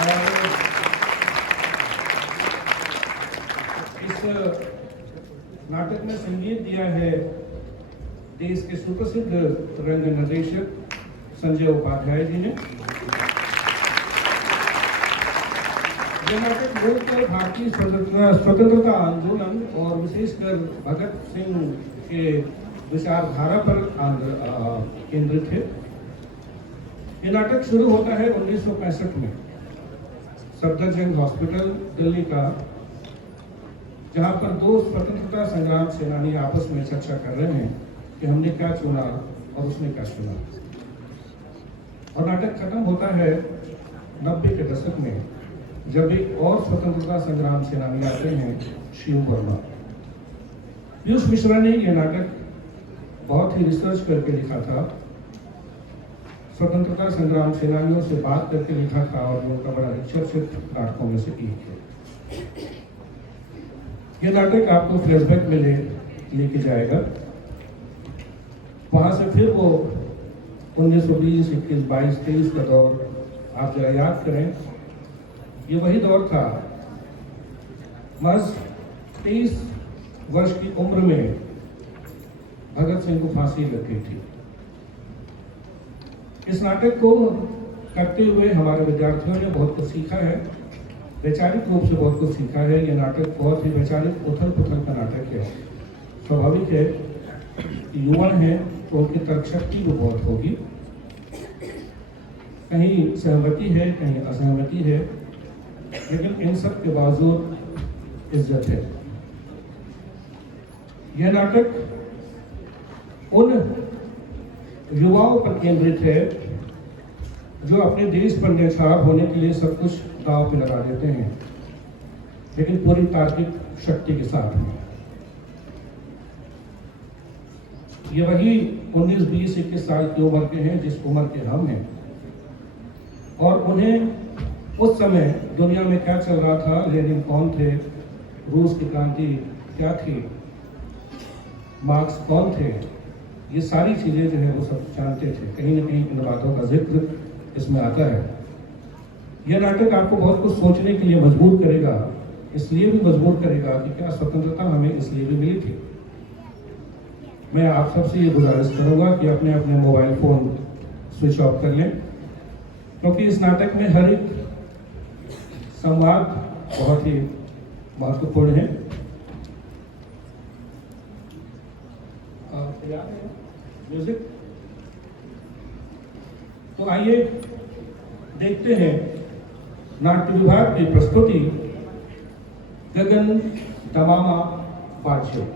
और इस नाटक में संगीत दिया है देश के सुप्रसिद्ध रंग निर्देशक संजय उपाध्याय जी ने। यह नाटक मूलतः भारतीय स्वतंत्रता आंदोलन और विशेषकर भगत सिंह के विचारधारा पर केंद्रित है। ये नाटक शुरू होता है 1965 में सफदरजंग हॉस्पिटल दिल्ली का, जहां पर दो स्वतंत्रता संग्राम सेनानी आपस में चर्चा कर रहे हैं कि हमने क्या चुना और उसने क्या चुना। और नाटक खत्म होता है 90 के दशक में, जब एक और स्वतंत्रता संग्राम सेनानी आते हैं, शिव वर्मा। पीयूष मिश्रा ने यह नाटक बहुत ही रिसर्च करके लिखा था, स्वतंत्रता संग्राम सेनानियों से बात करके लिखा था, और उनका बड़ा चर्चित नाटकों में से एक है। यह नाटक आपको फ्लैशबैक में लेके जाएगा। वहां से फिर वो 1920, 21, 22, 23 का दौर आप जरा याद करें। ये वही दौर था, महज 23 वर्ष की उम्र में भगत सिंह को फांसी लग गई थी। इस नाटक को करते हुए हमारे विद्यार्थियों ने बहुत कुछ सीखा है, वैचारिक रूप से बहुत कुछ सीखा है। यह नाटक बहुत ही वैचारिक उथल पुथल का नाटक है। स्वाभाविक है कि युवा हैं तो उनकी तर्क शक्ति भी बहुत होगी, कहीं सहमति है, कहीं असहमति है, लेकिन इन सब के बावजूद इज्जत है। यह नाटक उन युवाओं पर केंद्रित है जो अपने देश पर न्यौछावर होने के लिए सब कुछ दांव पे लगा देते हैं, लेकिन पूरी तार्किक शक्ति के साथ। ये वही 19, 20, 21 साल की उम्र के हैं जिस उम्र के हम हैं, और उन्हें उस समय दुनिया में क्या चल रहा था, लेनिन कौन थे, रूस की क्रांति क्या थी, मार्क्स कौन थे, ये सारी चीजें जो है वो सब जानते थे। कहीं ना कहीं इन बातों का जिक्र इसमें आता है। यह नाटक आपको बहुत कुछ सोचने के लिए मजबूर करेगा, इसलिए भी मजबूर करेगा कि क्या स्वतंत्रता हमें इसलिए भी मिली थी। मैं आप सबसे ये गुजारिश करूंगा कि अपने अपने मोबाइल फोन स्विच ऑफ कर लें, क्योंकि इस नाटक में हर एक संवाद बहुत ही महत्वपूर्ण है। म्यूजिक, तो आइए देखते हैं नाट्य विभाग की प्रस्तुति गगन दमामा बाज्यो।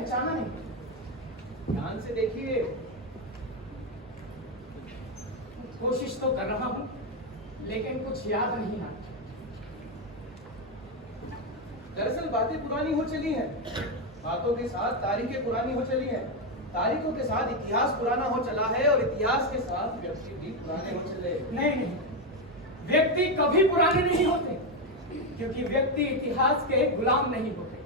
पहचाना नहीं। ध्यान से देखिए, कोशिश तो कर रहा हूं लेकिन कुछ याद नहीं आता। दरअसल बातें पुरानी हो चली हैं, बातों के साथ तारीखें पुरानी हो चली हैं, तारीखों के साथ इतिहास पुराना हो चला है और इतिहास के साथ व्यक्ति भी पुराने हो चले। नहीं, व्यक्ति कभी पुराने नहीं होते, क्योंकि व्यक्ति इतिहास के गुलाम नहीं होते,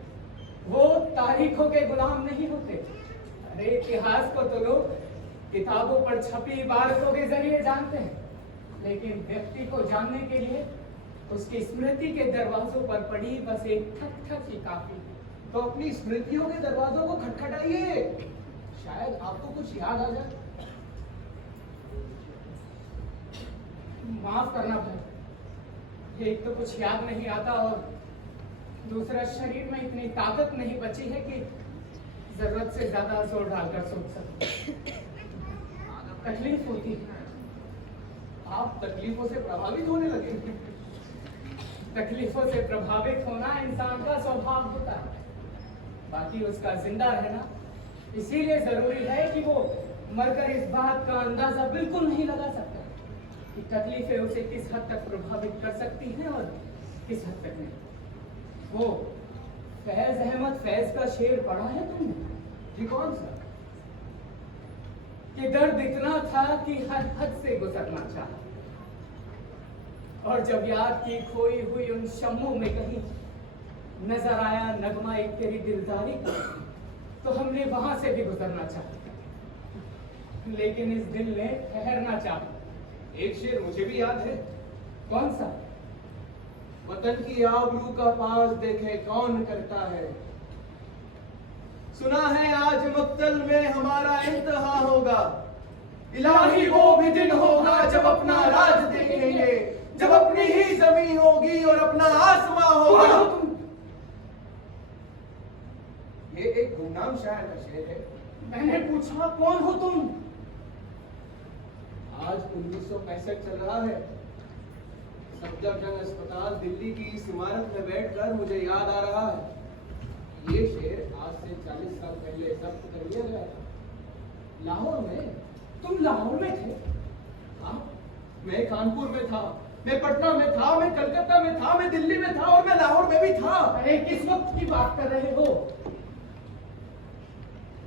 वो तारीखों के गुलाम नहीं होते। अरे इतिहास को तो लोग किताबों पर छपी इबारतों के जरिए जानते हैं, लेकिन व्यक्ति को जानने के लिए उसकी स्मृति के दरवाजों पर पड़ी बस एक खटखट ही काफी। तो अपनी स्मृतियों के दरवाजों को खटखटाइए, शायद आपको कुछ याद आ जाए। माफ करना भाई, एक तो कुछ याद नहीं आता और दूसरा शरीर में इतनी ताकत नहीं बची है कि जरूरत से ज्यादा जोर डालकर सोच सकते। तकलीफ होती है, आप तकलीफों से प्रभावित होने लगे। तकलीफों से प्रभावित होना इंसान का स्वभाव होता है, बाकी उसका जिंदा रहना इसीलिए जरूरी है कि वो मरकर इस बात का अंदाजा बिल्कुल नहीं लगा सकता कि तकलीफें उसे किस हद तक प्रभावित कर सकती हैं और किस हद तक नहीं। वो फैज अहमद फैज का शेर पढ़ा है तुमने? जी कौन सा? कि दर्द इतना था कि हर हद से गुजरना चाहा, और जब याद की खोई हुई उन शम्मों में कहीं नजर आया नगमा एक तेरी दिलदारी का, तो हमने वहां से भी गुजरना चाहा, लेकिन इस दिल ने ठहरना चाहा। एक शेर मुझे भी याद है। कौन सा? वतन की आबरू का पास देखे कौन करता है, सुना है आज मक्तल में हमारा इंतहा होगा, इलाही वो भी दिन होगा जब अपना राज देखेंगे, जब अपनी ही जमीन होगी और अपना आसमां होगा। ये एक गुमनाम शायर का शेर है। मैंने पूछा कौन हो तुम? आज 1965 चल रहा है, सफदरजंग अस्पताल दिल्ली की इस इमारत में बैठकर मुझे याद आ रहा है, ये शेर आज से 40 साल पहले जब्त कर लिया गया था लाहौर में। तुम लाहौर में थे? हाँ, मैं कानपुर में था, मैं पटना में था, मैं कलकत्ता में था, मैं दिल्ली में था और मैं लाहौर में भी था। अरे किस वक्त की बात कर रहे हो?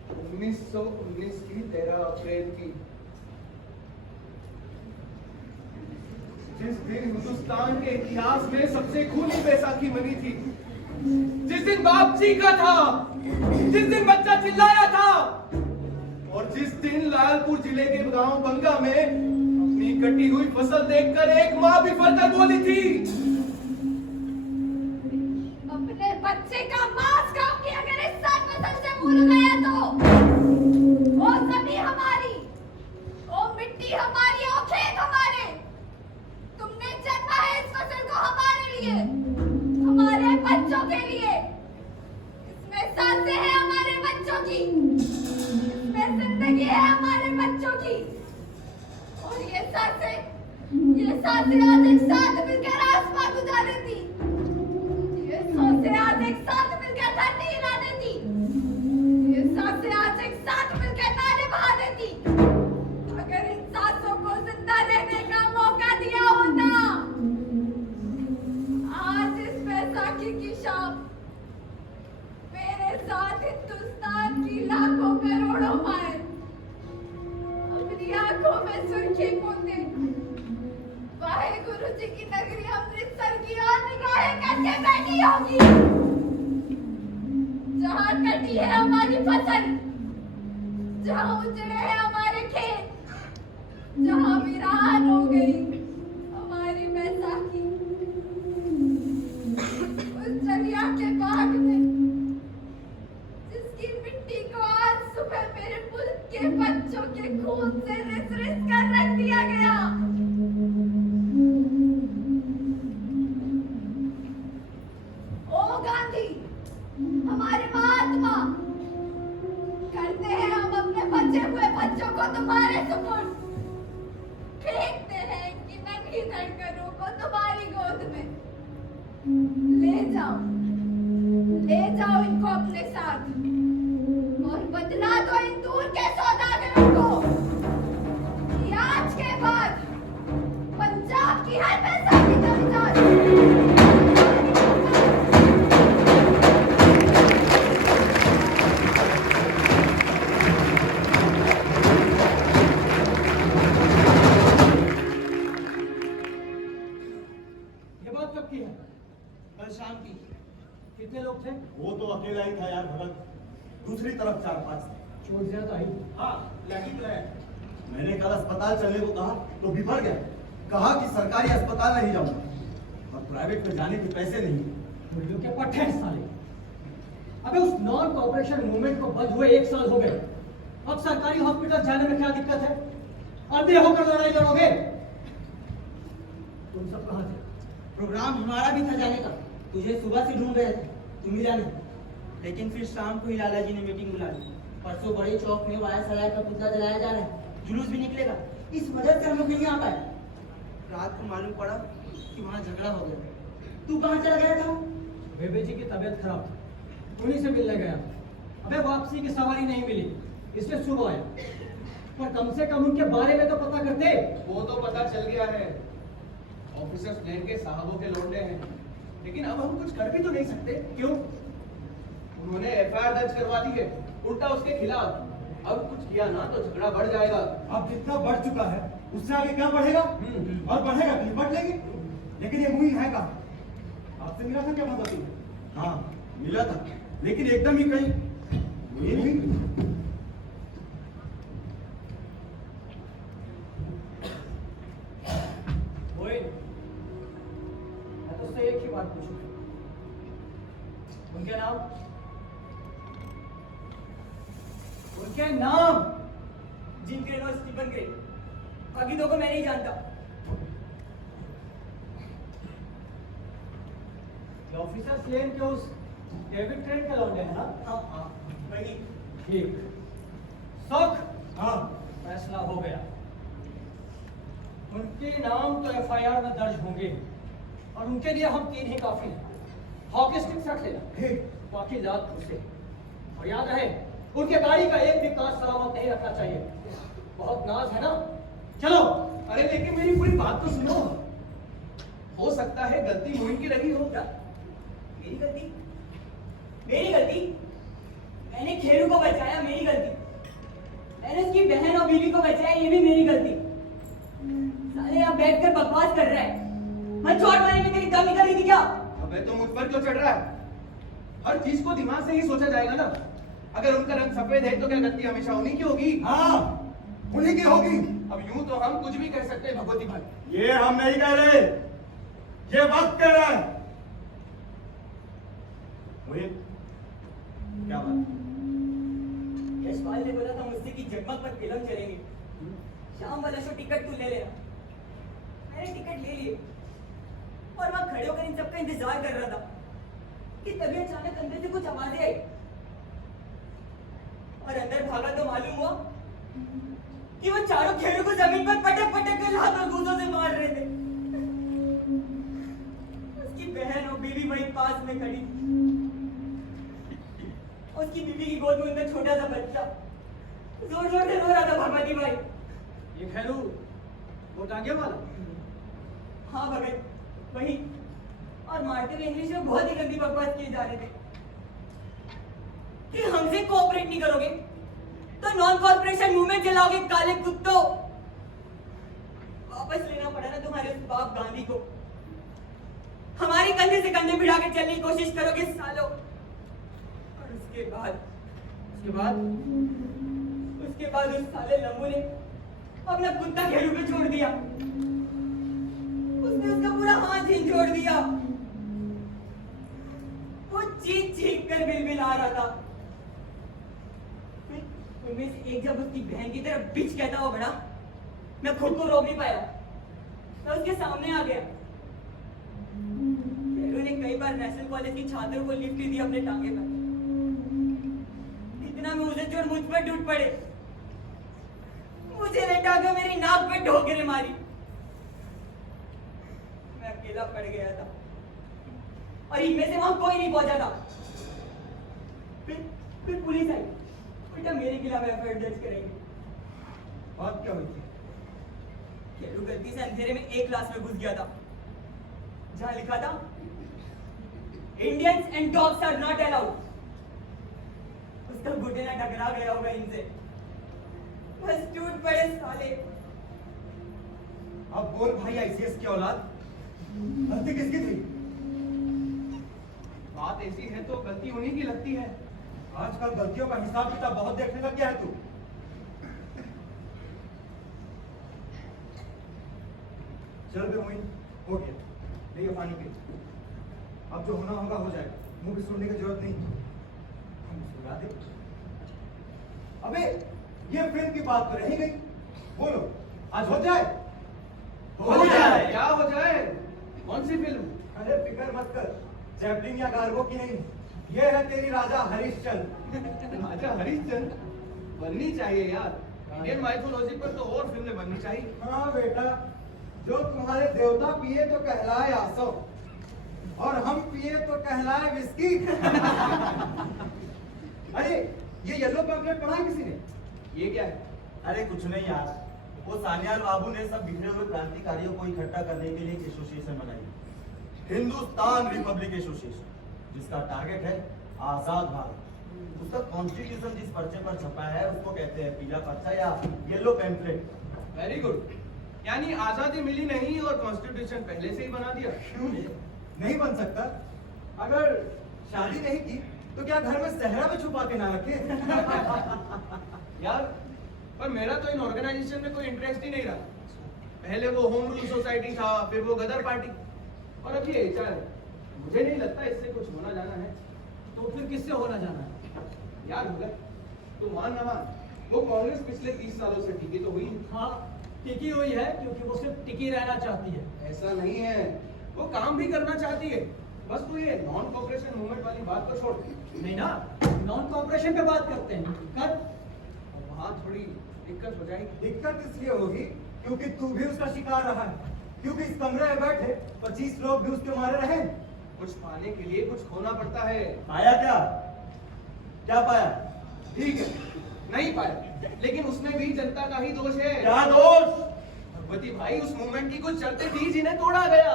1919 की 13 अप्रैल की, जिस दिन हिंदुस्तान के इतिहास में सबसे खूनी बैसाखी बनी थी, जिस दिन बाप चीखा था, जिस दिन बच्चा चिल्लाया था, और जिस दिन लालपुर जिले के गांव बंगा में अपनी कटी हुई फसल देखकर एक मां भी फरकर बोली थी, अपने बच्चे का मांस खाओ कि अगर इस साल फसल से भूल गया तो वो जमीन हमारी, वो मिट्टी हमारी, वो खेत हमारे। तुमने जन्मा है इस फसल को हमारे लिए, हमारे बच्चों के लिए। इसमें सांसें हैं हमारे बच्चों की, इसमें जिंदगी है हमारे बच्चों की, और ये सांसें आज एक साथ मिलकर आसमान बुझा देती, ये सांसें आज एक साथ मिलकर धरती हिला देती, ये सांसें आज एक साथ मिलकर नाले बहा देती। अगर इन सांसों को जिंदा रहने का मौका दिया होता, आज इस बैसाखी की शाम मेरे साथ हिंदुस्तान की लाखों करोड़ों माए अपनी आंखों में सुर्खी पोते वाहे गुरु जी की नगरी अमृतसर की ओर निगाहें करके बैठी होगी, जहाँ कटी है हमारी फसल, जहाँ उजड़े हैं हमारे खेत, जहाँ वीरान हो गई हमारी बैसाखी। उस दरिया के बाग में जिसकी मिट्टी को आज सुबह मेरे मुल्क के बच्चों के खून से रिस-रिस कर रख दिया गया। ओ गांधी, हमारे महात्मा, करते हैं हम अपने बचे हुए बच्चों को तुम्हारे सुपुर्द, फेंकते हैं कि नन्ही धड़कनों को तुम्हारी गोद में। ले जाओ इनको अपने साथ, और बदला दो इन दूर के सौदागरों को कि आज के बाद पंजाब की हर पैसा की जमींदार ये बात कब की है? कल शाम की। कितने लोग थे? वो तो अकेला ही था यार भगत। दूसरी तरफ 4-5 चोट ज्यादा आई? हाँ, लगी तो है। मैंने कल अस्पताल चलने को कहा तो बिफर गया। कहा कि सरकारी अस्पताल नहीं जाऊंगा और प्राइवेट में जाने के पैसे नहीं। मुर्गियों के पट्टे हैं साले। अबे उस नॉन कॉपरेशन मूवमेंट को बंद हुए 1 साल हो गए। अब सरकारी हॉस्पिटल जाने में क्या दिक्कत है? अंधे होकर लड़ाई लड़ोगे? तुम सब कहाँ थे? प्रोग्राम हमारा भी था जाने का। तुझे सुबह से ढूंढ रहे थे, तुम ही जाने। लेकिन फिर शाम को ही लाला जी ने मीटिंग बुला ली। परसों बड़े चौक में वाया सराय का पुतला जलाया जा रहा है, जुलूस भी निकलेगा। इस वजह से हम लोग नहीं आ पाए। रात को मालूम पड़ा कि वहाँ झगड़ा हो गया। तू कहाँ चला गया था? बेबे जी की तबीयत खराब थी, उन्हीं से मिलने गया। अबे वापसी की सवारी नहीं मिली, इसलिए सुबह आया। पर कम से कम उनके बारे में तो पता करते। वो तो पता चल गया है, ऑफिसर्स प्लेन के साहबों के लौंडे हैं। लेकिन अब हम कुछ कर भी तो नहीं सकते। क्यों? उन्होंने एफआईआर दर्ज करवा दी है, उल्टा उसके खिलाफ। अब कुछ किया ना तो झगड़ा बढ़ जाएगा। अब जितना बढ़ चुका है उससे आगे क्या बढ़ेगा? और बढ़ेगा तो निपट लेंगे। लेकिन ये मुहिम है कहाँ? आपसे मिला था क्या भगत? हाँ मिला था, लेकिन एकदम ही कहीं मुहिम ओए, मैं तो उससे एक ही बात पूछूंगा। उनके नाम? उनके नाम? जिम ग्रेन और स्टीफन ग्रे। बाकी दो को मैं नहीं जानता। ये ऑफिसर्स लेन के उस डेविड ट्रेन के लौंडे हैं ना? हाँ वही। ठीक। सुख, हाँ फैसला हो गया। उनके नाम तो एफआईआर में दर्ज होंगे और उनके लिए हम 3 ही काफी हैं। हॉकी स्टिक्स रख लेना, ठीक। बाकी लात घुसे। और याद रहे, उनके गाड़ी का एक भी कांच सलामत नहीं रखना चाहिए। बहुत नाज है ना? चलो। अरे लेकिन मेरी पूरी बात तो सुनो। हो सकता है गलती मोइन की रही हो। क्या? मेरी गलती? मेरी गलती? मैंने खेरू को बचाया, मेरी गलती। मैंने उसकी बहन और बीवी को बचाया, ये भी मेरी गलती। साले यहाँ बैठकर बकवास कर रहा है। मैं चोट मारने में तेरी कमी करी थी क्या? अबे तो मुझ पर क्यों चढ़ रहा है? हर चीज को दिमाग से ही सोचा जाएगा ना। अगर उनका रंग सफेद है तो क्या गलती हमेशा उन्हीं की होगी? हाँ उन्हीं की होगी। अब यूं तो हम कुछ भी कह सकते हैं भगवती भाई। ये हम नहीं कह रहे, ये वक्त कह रहा है। मोहित क्या बात? यशपाल ने बोला था मुझसे कि जगमग पर फिल्म चलेंगी। शाम वाला शो टिकट तू ले लेना। मैंने टिकट ले लिए और वहां खड़े होकर इन सबका इंतजार कर रहा था कि तभी अचानक अंदर से कुछ आवाजें आई और अंदर भागा तो मालूम हुआ कि वो चारों खेलों को जमीन पर पटक पटक कर लात और गूंजों से मार रहे थे। उसकी बहन और बीवी वहीं पास में खड़ी थी। उसकी बीवी की गोद में उनका छोटा सा बच्चा जोर जोर से रो रहा था। भगवती भाई, ये खैरू वो टांगे वाला? हाँ भगत वही। और मारते हुए इंग्लिश में बहुत ही गंदी बकवास किए जा रहे थे कि हमसे कोऑपरेट नहीं करोगे तो नॉन कॉर्पोरेशन मूवमेंट चलाओगे काले कुत्तों। वापस लेना पड़ा ना तुम्हारे उस बाप गांधी को। हमारे कंधे से कंधे भिड़ा के चलने की कोशिश करोगे सालों। और उसके बाद उस साले लंबू ने अपना कुत्ता घेरू पे छोड़ दिया। उसने उसका पूरा हाथ झिंझोड़ दिया। वो चीख चीख कर बिलबिला रहा था। उनमें से एक जब उसकी बहन की तरफ बिच कहता हुआ बढ़ा, मैं खुद को रोक नहीं पाया, मैं उसके सामने आ गया। ने कई बार नेशनल कॉलेज की छात्रों को लिफ्ट दी अपने टांगे पर। इतना में उसे चोट मुझ पर टूट पड़े। मुझे लेटा के मेरी नाक पे ठोकरें मारी। मैं अकेला पड़ गया था और इनमें से वहां कोई नहीं पहुंचा था। फिर पुलिस आई बेटा मेरे खिलाफ एफआईआर दर्ज करेंगे। बात क्या हुई थी? केलू गलती से अंधेरे में एक क्लास में घुस गया था जहां लिखा था Indians and dogs are not allowed. उसका घुटना टकरा गया होगा इनसे, बस टूट पड़े साले। अब बोल भाई, आईसीएस की औलाद, गलती किसकी थी? बात ऐसी है तो गलती उन्हीं की लगती है। आजकल गलतियों का हिसाब किताब बहुत देखने लग गया है तू। चल बे मोइन, हो गया, ले ये पानी पी। अब जो होना होगा हो जाएगा, मुंह भी सुनने की जरूरत नहीं, हम सुना दे। अबे ये फिल्म की बात तो रही गई, बोलो आज हो जाए? हो जाए। क्या हो जाए? कौन सी फिल्म? अरे फिक्र मत कर, चैपलिन या गार्गो की नहीं, ये है तेरी राजा हरिश्चंद्र। राजा हरिश्चंद्र बननी चाहिए यार। इंडियन माइथोलॉजी पर तो और फिल्में बननी चाहिए। हाँ बेटा, जो तुम्हारे देवता पिए तो कहलाए आसव, और हम पिए तो कहलाए विस्की। अरे ये येलो पैम्फलेट पढ़ा है किसी ने? ये क्या है? अरे कुछ नहीं यार, वो सान्याल बाबू ने सब बिखरे हुए क्रांतिकारियों को इकट्ठा करने के लिए एक एसोसिएशन बनाई, हिंदुस्तान रिपब्लिक एसोसिएशन, जिसका टारगेट है आजाद भारत। उसका कॉन्स्टिट्यूशन जिस पर्चे पर छपा है उसको कहते हैं पीला पर्चा या येलो पैम्फलेट। Very good. यानी आजादी मिली नहीं और कॉन्स्टिट्यूशन पहले से ही बना दिया। क्यों नहीं बन सकता? अगर शादी नहीं की तो क्या घर में सहरा में छुपा के ना रखे? यार पर मेरा तो इन ऑर्गेनाइजेशन में कोई इंटरेस्ट ही नहीं रहा। पहले वो होम रूल सोसाइटी था, फिर वो गदर पार्टी, और अब ये एचआर है। मुझे नहीं लगता इससे कुछ होना जाना है। तो फिर किससे होना जाना है? यार भगत, तू मान ना मान, वो कांग्रेस पिछले 30 सालों से टिकी तो हुई है। हाँ, टिकी हुई है क्योंकि वो सिर्फ टिकी रहना चाहती है। ऐसा नहीं है, वो काम भी करना चाहती है। बस तू ये नॉन कॉपरेशन मूवमेंट वाली बात को छोड़। नहीं ना, नॉन कॉपरेशन पे बात करते हैं। कर और वहाँ थोड़ी दिक्कत हो जाएगी। दिक्कत इसलिए होगी क्योंकि तू भी उसका शिकार रहा है, क्योंकि इस कमरे में बैठे 25 लोग भी उसके मारे रहे। कुछ पाने के लिए कुछ खोना पड़ता है। पाया क्या? क्या पाया? ठीक है, नहीं पाया, लेकिन उसमें भी जनता का ही दोष है। क्या दोष? भगवती भाई, उस मूवमेंट की कुछ चलते थी जिन्हें तोड़ा गया।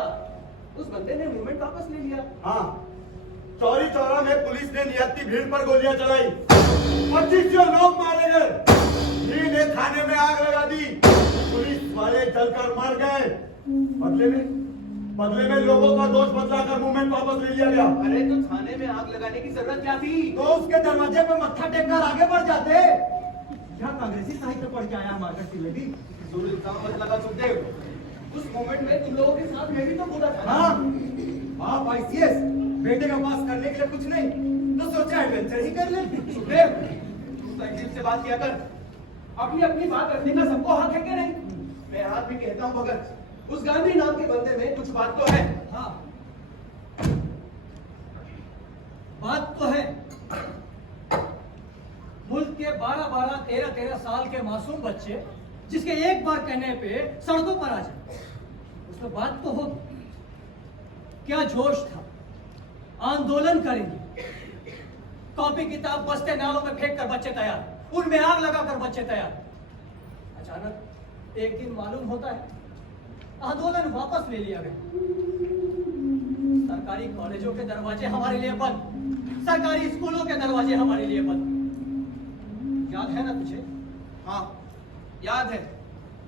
उस बंदे ने मूवमेंट वापस ले लिया। हाँ, चौरी चौरा में पुलिस ने नियति भीड़ पर गोलियां चलाई, 25 लोग मारे गए, भीड़ ने थाने में आग लगा दी, पुलिस वाले जलकर मर गए। बदले में लोगों का दोष बदलाकर मूवमेंट वापस ले लिया गया। अरे तो थाने में आग लगाने की जरूरत क्या थी? तो उसके दरवाजे पे मत्था टेककर आगे बढ़ जाते। यहाँ कांग्रेसी साहित्य पढ़ के आया हमारा सिलेबी। जोर इल्जाम मत लगा सुखदेव। उस मोमेंट में तुम लोगों के साथ मैं भी तो कूदा था। हाँ, आप आईसीएस बेटे का पास करने के लिए कुछ नहीं तो सोचा एडवेंचर ही कर ले। सुखदेव, तू तहजीब से बात किया कर। अपनी अपनी बात रखने का सबको हक है कि नहीं? मैं आज भी कहता हूँ भगत, उस गांधी नाम के बंदे में कुछ बात तो है। हाँ, बात तो है। मुल्क के 12-12, 13-13 साल के मासूम बच्चे जिसके एक बार कहने पे सड़कों पर आ जाए, उसमें बात तो होगी। क्या जोश था, आंदोलन करेंगे, कॉपी किताब बस्ते नालों में फेंक कर बच्चे तैयार, उनमें आग लगाकर बच्चे तैयार। अचानक एक दिन मालूम होता है आंदोलन वापस ले लिया गया। सरकारी कॉलेजों के दरवाजे हमारे लिए बंद, सरकारी स्कूलों के दरवाजे हमारे लिए बंद। याद है ना तुझे? हाँ याद है,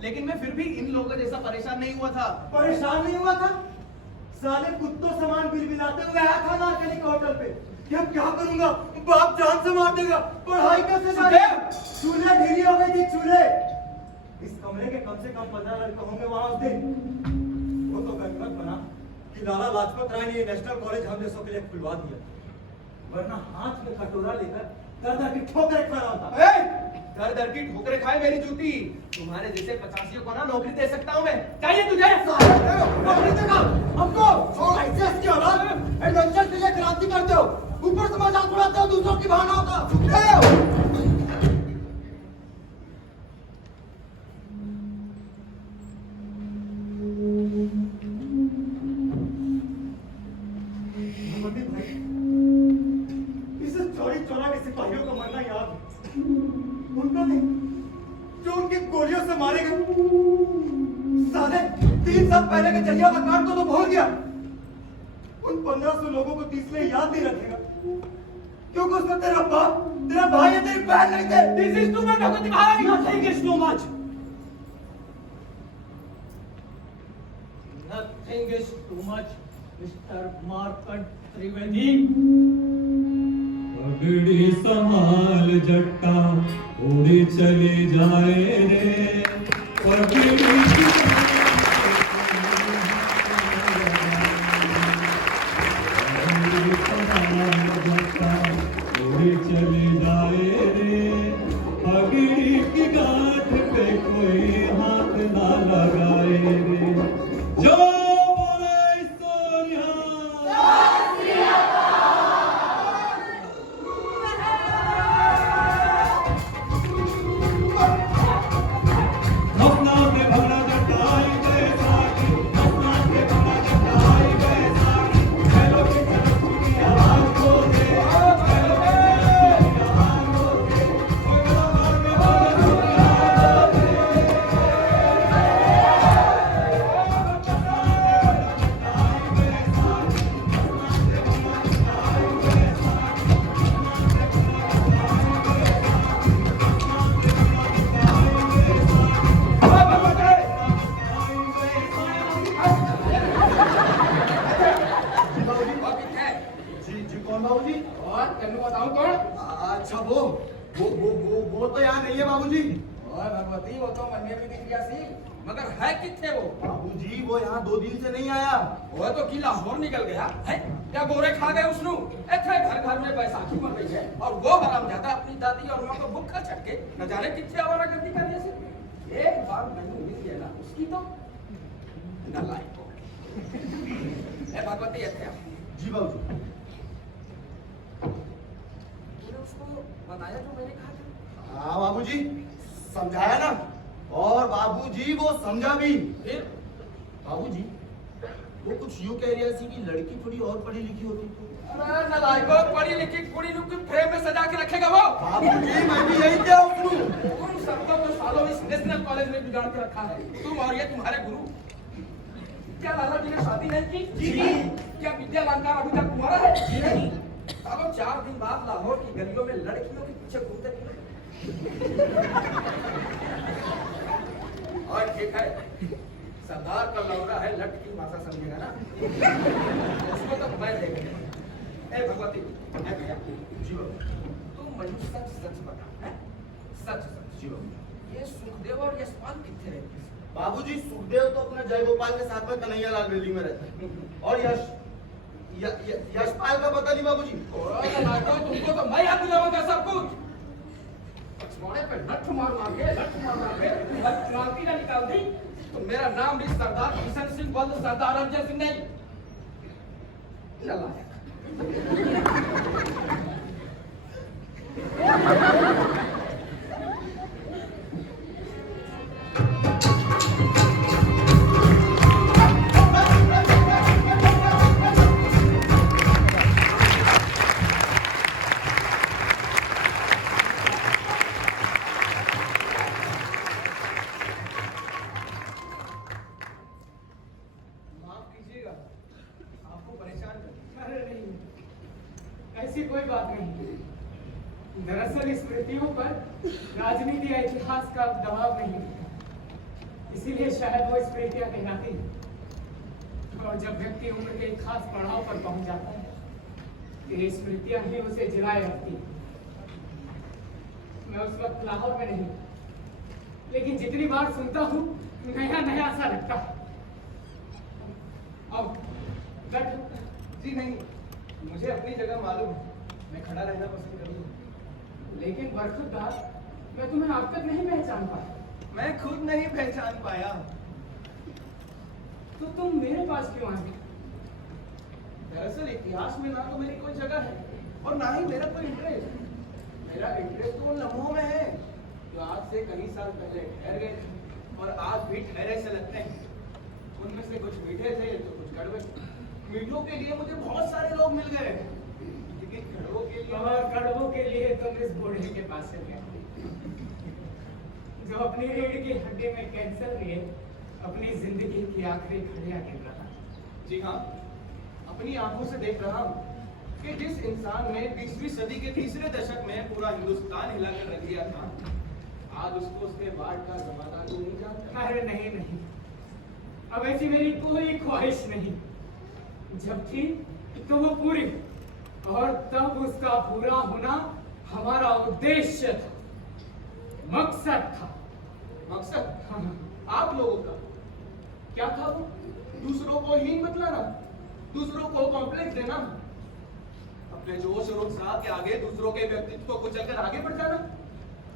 लेकिन मैं फिर भी इन लोगों जैसा परेशान नहीं हुआ था। परेशान नहीं हुआ था? साले कुत्तों समान बिलबिलाते हुए आया था नारकली के होटल पे कि अब क्या करूंगा, बाप जान से मार देगा, पढ़ाई कैसे जाएगी? चूल्हे ढीली हो गई थी, चूल्हे। इस कमरे के कम से कम 15 लड़के होंगे वहां उस दिन। वो तो गणपत बना कि लाला लाजपत राय ने नेशनल कॉलेज हम जैसों के लिए खुलवा दिया, वरना हाथ में कटोरा लेकर दर की ठोकरें खा रहा था। दर दर की ठोकरें खाए मेरी जूती। तुम्हारे जैसे 85 को ना नौकरी दे सकता हूँ मैं। चाहिए तुझे? नौकरी देगा हमको? आईसीएस की औलाद, एडवेंचर के लिए क्रांति करते हो, ऊपर से मजाक उड़ाते हो दूसरों की भावनाओं का। मोहम्मदी भाई, इसे चौरी चौरा के सिपाहियों को मरना याद है। उनको नहीं, जो उनकी गोलियों से मारे गए। साले 3 साल पहले के जलिया का कांड तो भूल गया। उन 1500 लोगों को तीसरे याद नहीं रखेगा, क्योंकि उसमें तेरा बाप, तेरा भाई या तेरी बहन नहीं थे। This is too much, Bhagwati Maharaj. Nothing is too much. Nothing is too much, Mr. Markant Trivedi. पगड़ी संभाल जट्टा उड़ी चली जाए रे, पगड़ी चली जाए रे, पगड़ी की गांठ पे कोई हाथ ना लगाए रे। जो बोले सोनिया अपना से भला जटाई गए साकी, अपना से भला जटाई गए साकी, चलो कि चलो की आवाज को दे, चलो कि आवाज को दे, जी कौन बाबूजी? और तेन बताऊं कौन? अच्छा वो तो यहाँ नहीं है बाबूजी। और भगवती वो तो मन्ने भी दिख गया सी, मगर है किथे वो? बाबूजी वो यहाँ 2 दिन से नहीं आया। वो तो कि लाहौर निकल गया है, क्या गोरे खा गए उसनु? इतने घर घर में बैसाखी मर रही है और वो हरामजादा अपनी दादी और मां को भूखा छट के न जाने किथे आवारा गर्दी करने से एक बार नहीं मिल गया ना उसकी तो नालायक हो। ए भगवती इतने जी बाबूजी। तूने उसको बताया जो मैंने कहा था? हाँ बाबूजी, समझाया ना, और बाबूजी वो समझा भी। फिर बाबूजी वो कुछ यूं कह रही थी कि लड़की थोड़ी और पढ़ी लिखी होती। अरे नालायको, पढ़ी लिखी कुड़ी नु की फ्रेम में सजा के रखेगा वो? बाबूजी मैं भी यही क्या उसनु। तुम सबको तो सालों इस नेशनल कॉलेज में बिगाड़ के रखा है, तुम और ये तुम्हारे गुरु। क्या लाला जी ने शादी नहीं की? जी। क्या विद्या अलंकार अभी तक तुम्हारा है? जी नहीं। अब 4 दिन बाद लाहौर की गलियों में लड़कियों के पीछे घूमते फिरो। और ठीक है, सरदार का लौड़ा है, लट की भाषा समझेगा ना? उसको तो मैं देखेगा। ए भगवती, ए भैया, जी बाबू। तुम मुझे सच सच बता, हैं? सच सच। जी बाबू। ये सुखदेव और यशपाल कितने रहते हैं? बाबूजी सुखदेव तो अपना जय गोपाल के साथ में कन्हैया लाल बिल्डिंग में रहता है, और यशपाल का पता नहीं बाबूजी। तुमको तो मैं याद दिलाऊंगा सब कुछ। पछवाड़े पे लठ मार के क्रांति ना निकाल दी तो मेरा नाम भी सरदार किशन सिंह बल्द सरदार अरजन सिंह नहीं। नालायक। ऐसी कोई बात नहीं। दरअसल स्मृतियों पर राजनीति या इतिहास का दबाव नहीं, इसीलिए शायद वो स्मृतियां कहलाती हैं। और जब व्यक्ति उम्र के एक खास पड़ाव पर पहुंच जाता है, ये स्मृतियां ही उसे जिलाए रखती हैं। मैं उस वक्त लाहौर में नहीं, लेकिन जितनी बार सुनता हूँ नया नया सा लगता है। अब जी नहीं, मुझे अपनी जगह मालूम है, मैं खड़ा रहना पसंद करूंगा। लेकिन बरखुरदार, मैं तुम्हें अब तक नहीं पहचान पाया। मैं खुद नहीं पहचान पाया। तो तुम मेरे पास क्यों आए? दरअसल इतिहास में ना तो मेरी कोई जगह है और ना ही मेरा कोई इंटरेस्ट। मेरा इंटरेस्ट तो उन लम्हों में है जो आज से कई साल पहले ठहर गए थे और आज भी ठहरे से लगते हैं। उनमें से कुछ मीठे थे तो कुछ कड़वे। मीठों के लिए मुझे बहुत सारे लोग मिल गए, लेकिन कड़वों के लिए और कड़वों के लिए तुम इस बूढ़े के पास से गए जो अपनी रीढ़ की हड्डी में कैंसर लिए अपनी जिंदगी की आखिरी घड़ियां गिन रहा। जी हाँ, अपनी आंखों से देख रहा हूँ कि जिस इंसान ने 20वीं सदी के तीसरे दशक में पूरा हिंदुस्तान हिलाकर रख दिया था, आज उसको उसके वार्ड का जमादार तो नहीं जानता। अरे नहीं नहीं, अब ऐसी मेरी कोई ख्वाहिश नहीं। जब थी तो वो पूरी, और तब उसका पूरा होना हमारा उद्देश्य था, मकसद था। मकसद हाँ, आप लोगों का क्या था? वो दूसरों को हीन बतलाना, दूसरों को कॉम्प्लेक्स देना, अपने जोश और उत्साह के आगे दूसरों के व्यक्तित्व को कुचलकर आगे बढ़ जाना,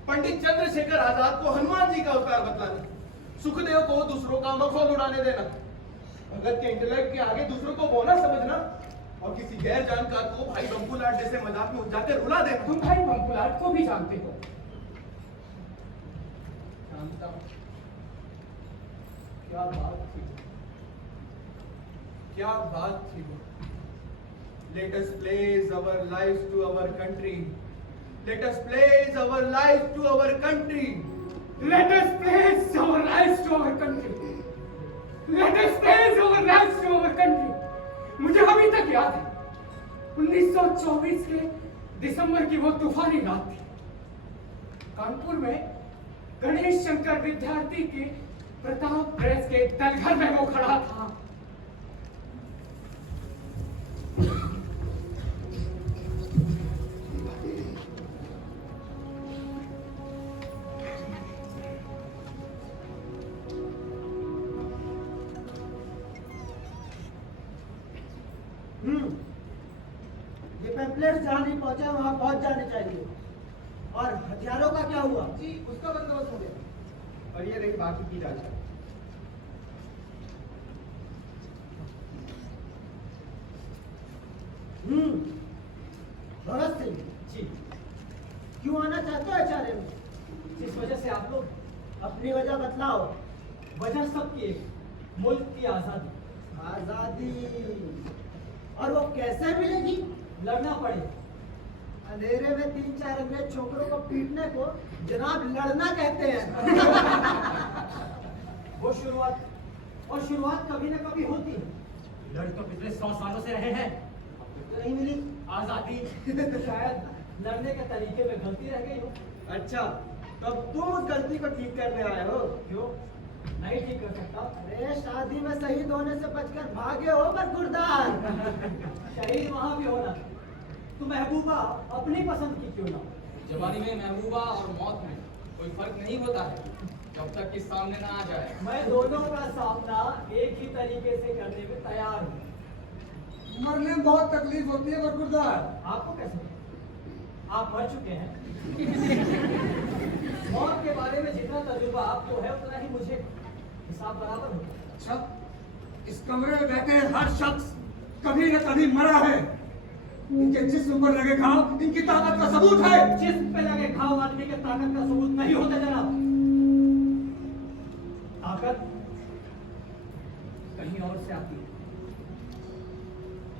पंडित चंद्रशेखर आजाद को हनुमान जी का अवतार बतलाना, सुखदेव को दूसरों का मखौल उड़ाने देना, भगत के इंटेलेक्ट के आगे दूसरों को बोना समझना, और किसी गैर जानकार को भाई बंकुलाट जैसे मजाक में उजाकर रुला देना। तुम भाई बंकुलाट को भी जानते हो? जानता हूं। क्या बात थी, क्या बात थी वो। Let us place our lives to our country. Let us place our lives to our country. Let us place our lives to our country. Let us place our lives to our country. मुझे अभी तक याद है 1924 के दिसंबर की वो तूफानी रात थी। कानपुर में गणेश शंकर विद्यार्थी के प्रताप प्रेस के तलघर में वो खड़ा था। ये पैम्पलेट जहाँ नहीं पहुंचे वहां पहुंच जाने चाहिए। और हथियारों का क्या हुआ? जी, उसका बंदोबस्त हो गया। और ये रही बाकी की जानकारी। भगत सिंह जी, क्यों आना चाहते हो चारे में? जिस वजह से आप लोग, अपनी वजह बतलाओ। वजह सबकी एक, मुल्क की आजादी। आजादी, और वो कैसे मिलेगी? लड़ना पड़े। अंधेरे में 3-4 अंग्रेज छोकरों को पीटने को जनाब लड़ना कहते हैं। वो शुरुआत, और शुरुआत कभी न कभी होती है। लड़ तो पिछले 100 सालों से रहे हैं, तो नहीं मिली आजादी। शायद लड़ने के तरीके में गलती रह गई हो। अच्छा, तब तुम उस गलती को ठीक करने आए हो? क्यों नहीं ठीक कर सकता? अरे शादी में शहीद होने से बचकर भागे हो बरगुरदार। शहीद वहां भी होना, तो महबूबा अपनी पसंद की क्यों ना? जवानी में महबूबा और मौत में कोई फर्क नहीं होता है जब तक कि सामने ना आ जाए। मैं दोनों का सामना एक ही तरीके से करने में तैयार हूँ। मरने में बहुत तकलीफ होती है बरगुरदार। आपको कैसे? आप मर चुके हैं। मौत के बारे में जितना तजुर्बा आपको है उतना ही मुझे। हिसाब बराबर होता है। अच्छा, इस कमरे में बैठे हर शख्स कभी न कभी मरा है। इनके जिस्म पर लगे घाव इनकी ताकत का सबूत है। जिस्म पे लगे घाव आदमी के ताकत का सबूत नहीं होता जनाब। ताकत कहीं और से आती है।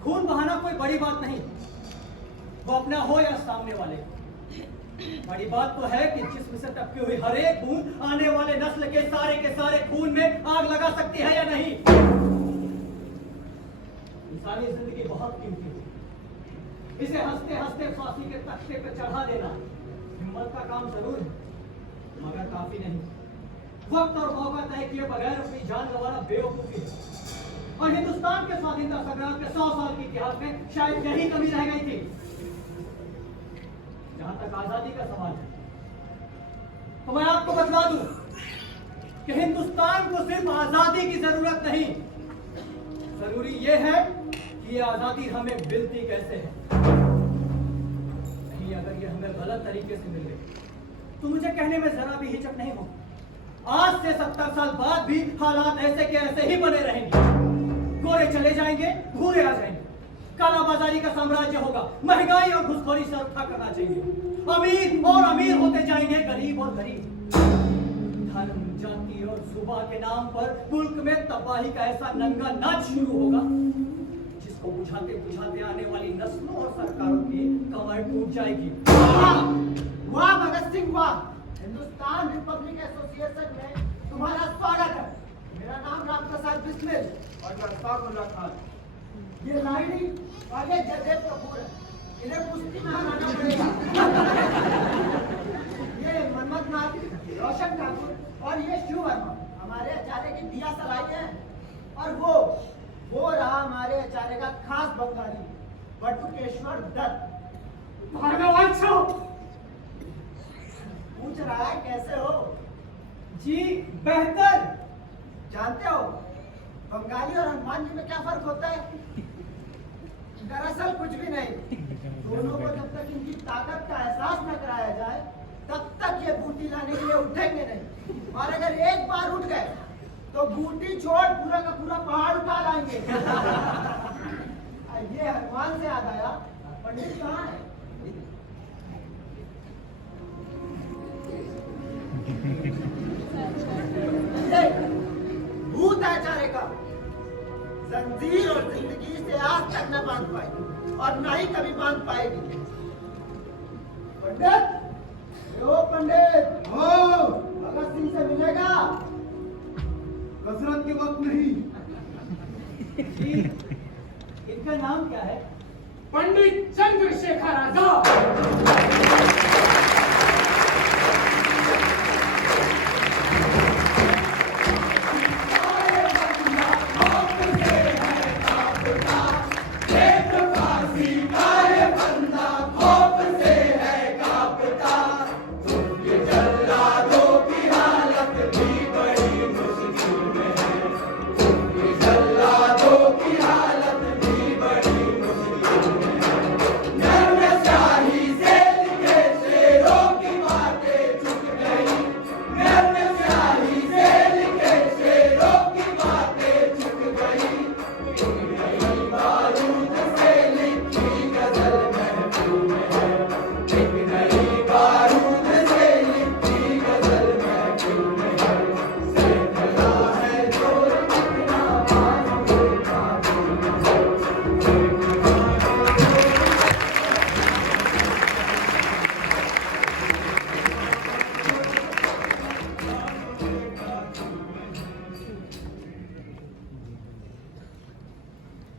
खून बहाना कोई बड़ी बात नहीं, वो अपना हो या सामने वाले। बड़ी बात तो है कि जिस्म से टपकी हुई हर एक बूंद आने वाले नस्ल के सारे खून में आग लगा सकती है या नहीं। इंसानी जिंदगी बहुत कीमती है, इसे हंसते हंसते फांसी के तख्ते पर चढ़ा देना हिम्मत का काम जरूर है, मगर काफी नहीं। वक्त और मौका तय किए बगैर अपनी जान गंवाना बेवकूफी है। और हिंदुस्तान के स्वाधीनता संग्राम के 100 साल के इतिहास में शायद यही कमी रह गई थी। जहां तक आजादी का सवाल है, तो मैं आपको बतला दूं कि हिंदुस्तान को सिर्फ आजादी की जरूरत नहीं, जरूरी यह है कि ये आजादी हमें मिलती कैसे है। नहीं, अगर ये हमें गलत तरीके से मिल गई तो मुझे कहने में जरा भी हिचक नहीं हो, आज से 70 साल बाद भी हालात ऐसे के ऐसे ही बने रहेंगे। गोरे चले जाएंगे, भूरे आ जाएंगे, काला बाजारी का साम्राज्य होगा, महंगाई और घुसखोरी से रक्षा करना चाहिए। अमीर और अमीर होते जाएंगे, गरीब और गरीब। धर्म, जाति और सुबह के नाम पर मुल्क में तबाही का ऐसा नंगा नाच शुरू होगा जिसको बुझाते बुझाते आने वाली नस्लों और सरकारों की कमर तलवारें टूट जाएगी। वाह भगत सिंह वाह! हिंदुस्तान रिपब्लिक एसोसिएशन में तुम्हारा स्वागत है। मेरा नाम रामप्रसाद बिस्मिल और मैं अशफाकुल्लाह खान। ये लाइनी और ये जयदेव कपूर है, इन्हें कुश्ती में हराना पड़ेगा। ये मनमथ नाथ, रोशन ठाकुर और ये शिव वर्मा हमारे आचार्य की दिया सलाई है। और वो रहा हमारे आचार्य का खास बंगाली बटुकेश्वर दत्त। भगवान छो पूछ रहा है कैसे हो? जी बेहतर। जानते हो बंगाली और हनुमान जी में क्या फर्क होता है? दरअसल कुछ भी नहीं। दोनों को जब तक इनकी ताकत का एहसास न कराया जाए तब तक ये बूटी लाने के लिए उठेंगे नहीं। और अगर एक बार उठ गए तो बूटी छोड़ पूरा का पूरा पहाड़ उठा लाएंगे। ये हनुमान से याद आया, पंडित कहाँ है? भूत है आचार्य का। जंजीर और जिंदगी से आज तक न बांध पाई और न ही कभी बांध पाएगी। पंडित, ओ पंडित, हो भगत सिंह से मिलेगा? कसरत के वक्त नहीं। जी, इनका नाम क्या है? पंडित चंद्रशेखर आजाद।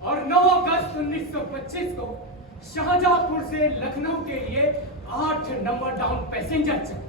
और 9 अगस्त 1925 को शाहजहांपुर से लखनऊ के लिए 8 नंबर डाउन पैसेंजर चले।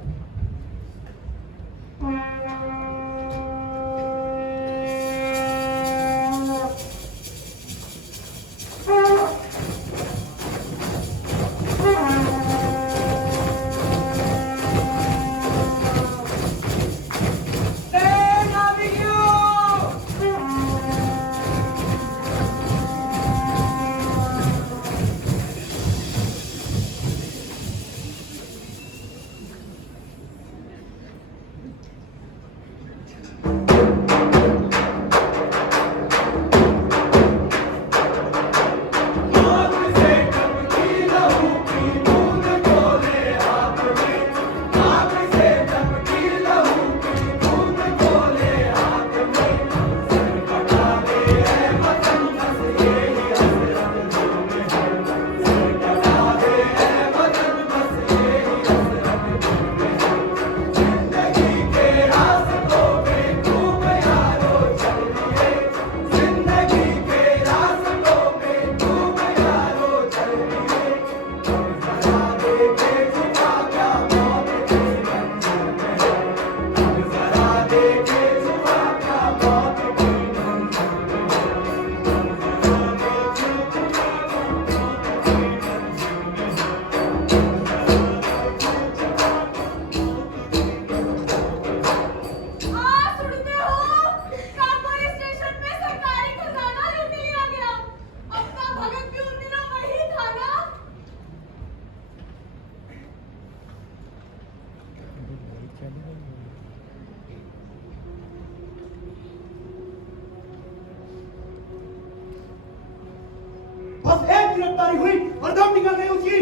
बस एक गिरफ्तारी हुई और दम निकल गई उसकी।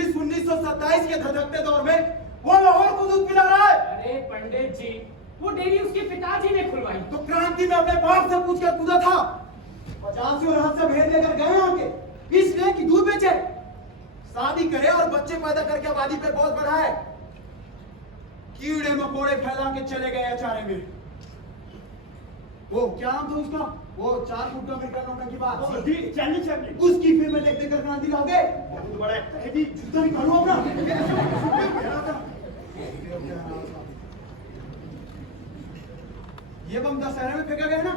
इस 1927 के धधकते दौर में वो लाहौर को दूध पिला रहा है। अरे पंडित जी, वो डेयरी उसके पिताजी ने खुलवाई। तो क्रांति में अपने बाप से पूछ कर कूदा था। 85 और 80 भेज लेकर गए होंगे इसलिए कि दूध बेचे। शादी करे और बच्चे पैदा करके आबादी पे बोझ बढ़ाए। कीड़े मकोड़े फैला के चले गए अचारे में। वो क्या नाम था उसका, वो 4 फुट का अमेरिकन नोट की बात चलिए उसकी फिल्म में देख देख कर क्रांति लाओगे। बहुत बड़ा एक्टर है जी जूता निकालो अपना। ये बम दशहरे में फेंका गया ना।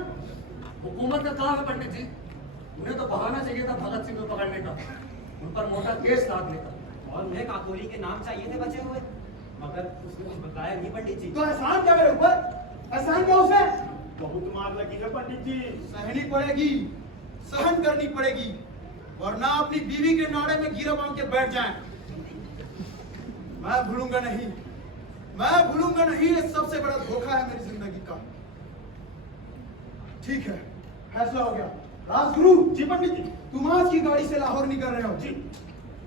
हुकूमत का काम है पंडित जी, उन्हें तो बहाना चाहिए था भगत सिंह को पकड़ने का, उन पर मोटा केस लादने का। और उन्हें काकोरी के नाम चाहिए थे बचे हुए, मगर उसने कुछ बताया नहीं पंडित जी। तो एहसान क्या मेरे ऊपर, एहसान क्या उसे। बहुत मार लगी है पंडित जी। सहनी पड़ेगी, सहन करनी पड़ेगी, वरना अपनी बीवी के नाड़े में गिरा बांध के बैठ जाएं। मैं भूलूंगा नहीं, मैं भूलूंगा नहीं। ये सबसे बड़ा धोखा है मेरी जिंदगी का। ठीक है, फैसला हो गया। राजगुरु जी पंडित जी। तुम आज की गाड़ी से लाहौर निकल रहे हो जी।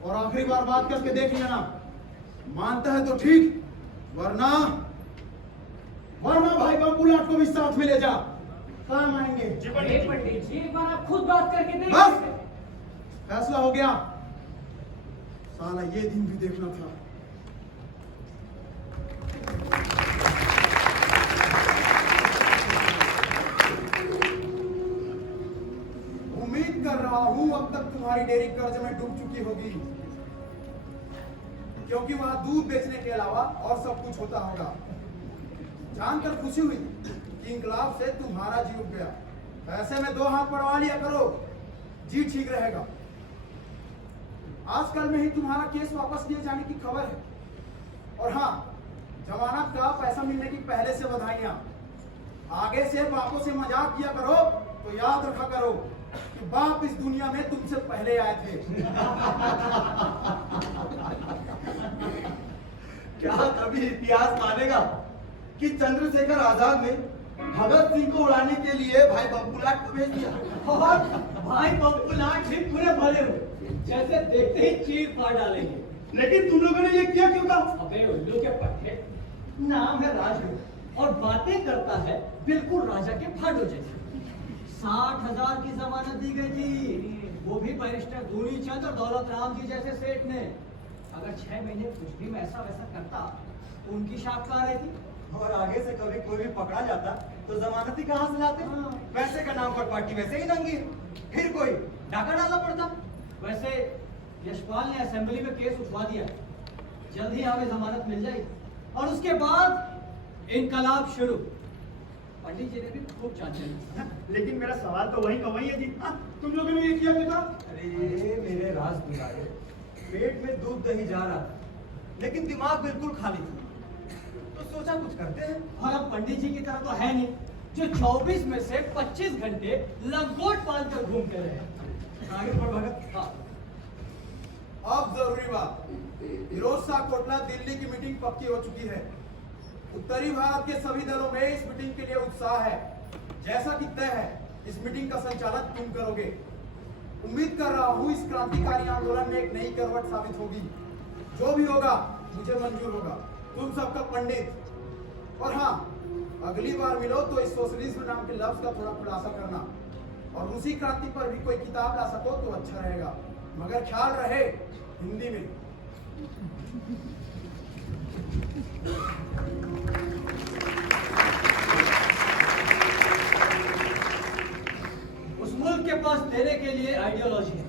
और आखिरी बार बात करके देख लेना, मानता है तो ठीक, वरना भाई बम्बू लाट को भी साथ में ले जा, काम आएंगे। जी पंडित जी एक बार आप खुद बात करके देख बस फैसला हो गया। साला ये दिन भी देखना था। उम्मीद कर रहा हूं अब तक तुम्हारी डेयरी कर्ज में डूब चुकी होगी, क्योंकि वहां दूध बेचने के अलावा और सब कुछ होता होगा। जानकर खुशी हुई कि इंकलाब से तुम्हारा जी उठ गया। ऐसे में 2 हाथ बढ़वा लिया करो, जी ठीक रहेगा। आजकल में ही तुम्हारा केस वापस लिए जाने की खबर है। और हाँ, जमानत का पैसा मिलने की पहले से बधाइयां। आगे से बापों से मजाक किया करो तो याद रखा करो कि बाप इस दुनिया में तुमसे पहले आए थे। क्या कभी इतिहास मानेगा कि चंद्रशेखर आजाद ने भगत सिंह को उड़ाने के लिए भाई बम्बू लाट को भेज दिया। और भाई बम्बू लाट भी पूरे भले हुए, जैसे देखते ही चीर फाड़ डालेंगे। लेकिन तुम लोगों ने ये किया क्यों था? अबे उल्लू के पट्टे, नाम है राजगुरु और बातें करता है बिल्कुल राजा के फाटो जैसे। 60,000 की जमानत दी गई थी, वो भी बैरिस्टर दूनी चंद और दौलत राम जी जैसे सेठ ने। अगर 6 महीने कुछ भी ऐसा वैसा करता तो उनकी शाख कहाँ रहती। और आगे से कभी कोई भी पकड़ा जाता तो जमानत ही कहाँ से लाते? पैसे का नाम पर पार्टी वैसे ही नंगी, फिर कोई डाका डालना पड़ता। वैसे यशपाल ने असेंबली में केस उठवा दिया, जल्द ही हमें जमानत मिल जाएगी और उसके बाद इनकलाब शुरू। पंडित जी ने भी खूब जांच चली। लेकिन मेरा सवाल तो वही का वही है जी। तुम लोगों ने ये किया क्यों था? अरे मेरे राज दुलारे, पेट में दूध दही जा रहा था, लेकिन दिमाग बिल्कुल खाली था, तो सोचा कुछ करते हैं। और अब पंडित जी की तरह तो है नहीं जो 24 में से 25 घंटे लंगोट बांध कर घूमते रहे। आगे बढ़ भगत। हाँ, अब जरूरी बात, फिरोज शाह कोटला दिल्ली की मीटिंग पक्की हो चुकी है। उत्तरी भारत के सभी दलों में इस मीटिंग के लिए उत्साह है। जैसा कि तय है, इस मीटिंग का संचालन तुम करोगे। उम्मीद कर रहा हूँ इस क्रांतिकारी आंदोलन में एक नई करवट साबित होगी। जो भी होगा मुझे मंजूर होगा, तुम सबका पंडित। और हाँ, अगली बार मिलो तो इस सोशलिज्म नाम के लफ्ज का थोड़ा खुलासा करना, और रूसी क्रांति पर भी कोई किताब ला सको तो अच्छा रहेगा, मगर ख्याल रहे हिंदी में। उस मुल्क के पास देने के लिए आइडियोलॉजी है,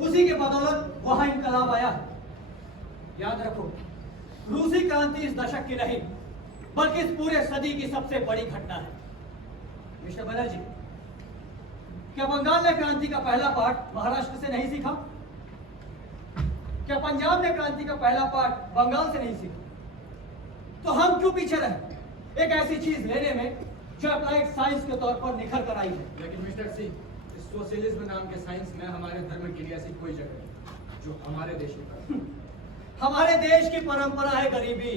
उसी के बदौलत वहां इनकलाब आया। याद रखो, रूसी क्रांति इस दशक की नहीं बल्कि इस पूरे सदी की सबसे बड़ी घटना है। मिस्टर बनर्जी, क्या बंगाल ने क्रांति का पहला पाठ महाराष्ट्र से नहीं सीखा? क्या पंजाब ने क्रांति का पहला पाठ बंगाल से नहीं सीखा? तो हम क्यों पीछे रहे एक ऐसी चीज लेने में जो अप्लाइड साइंस के तौर पर निखर कर आई है? लेकिन मिस्टर सिंह, इस सोशलिज्म नाम के साइंस में हमारे धर्म के लिए ऐसी कोई जगह नहीं जो हमारे देश में। हमारे देश की परंपरा है गरीबी,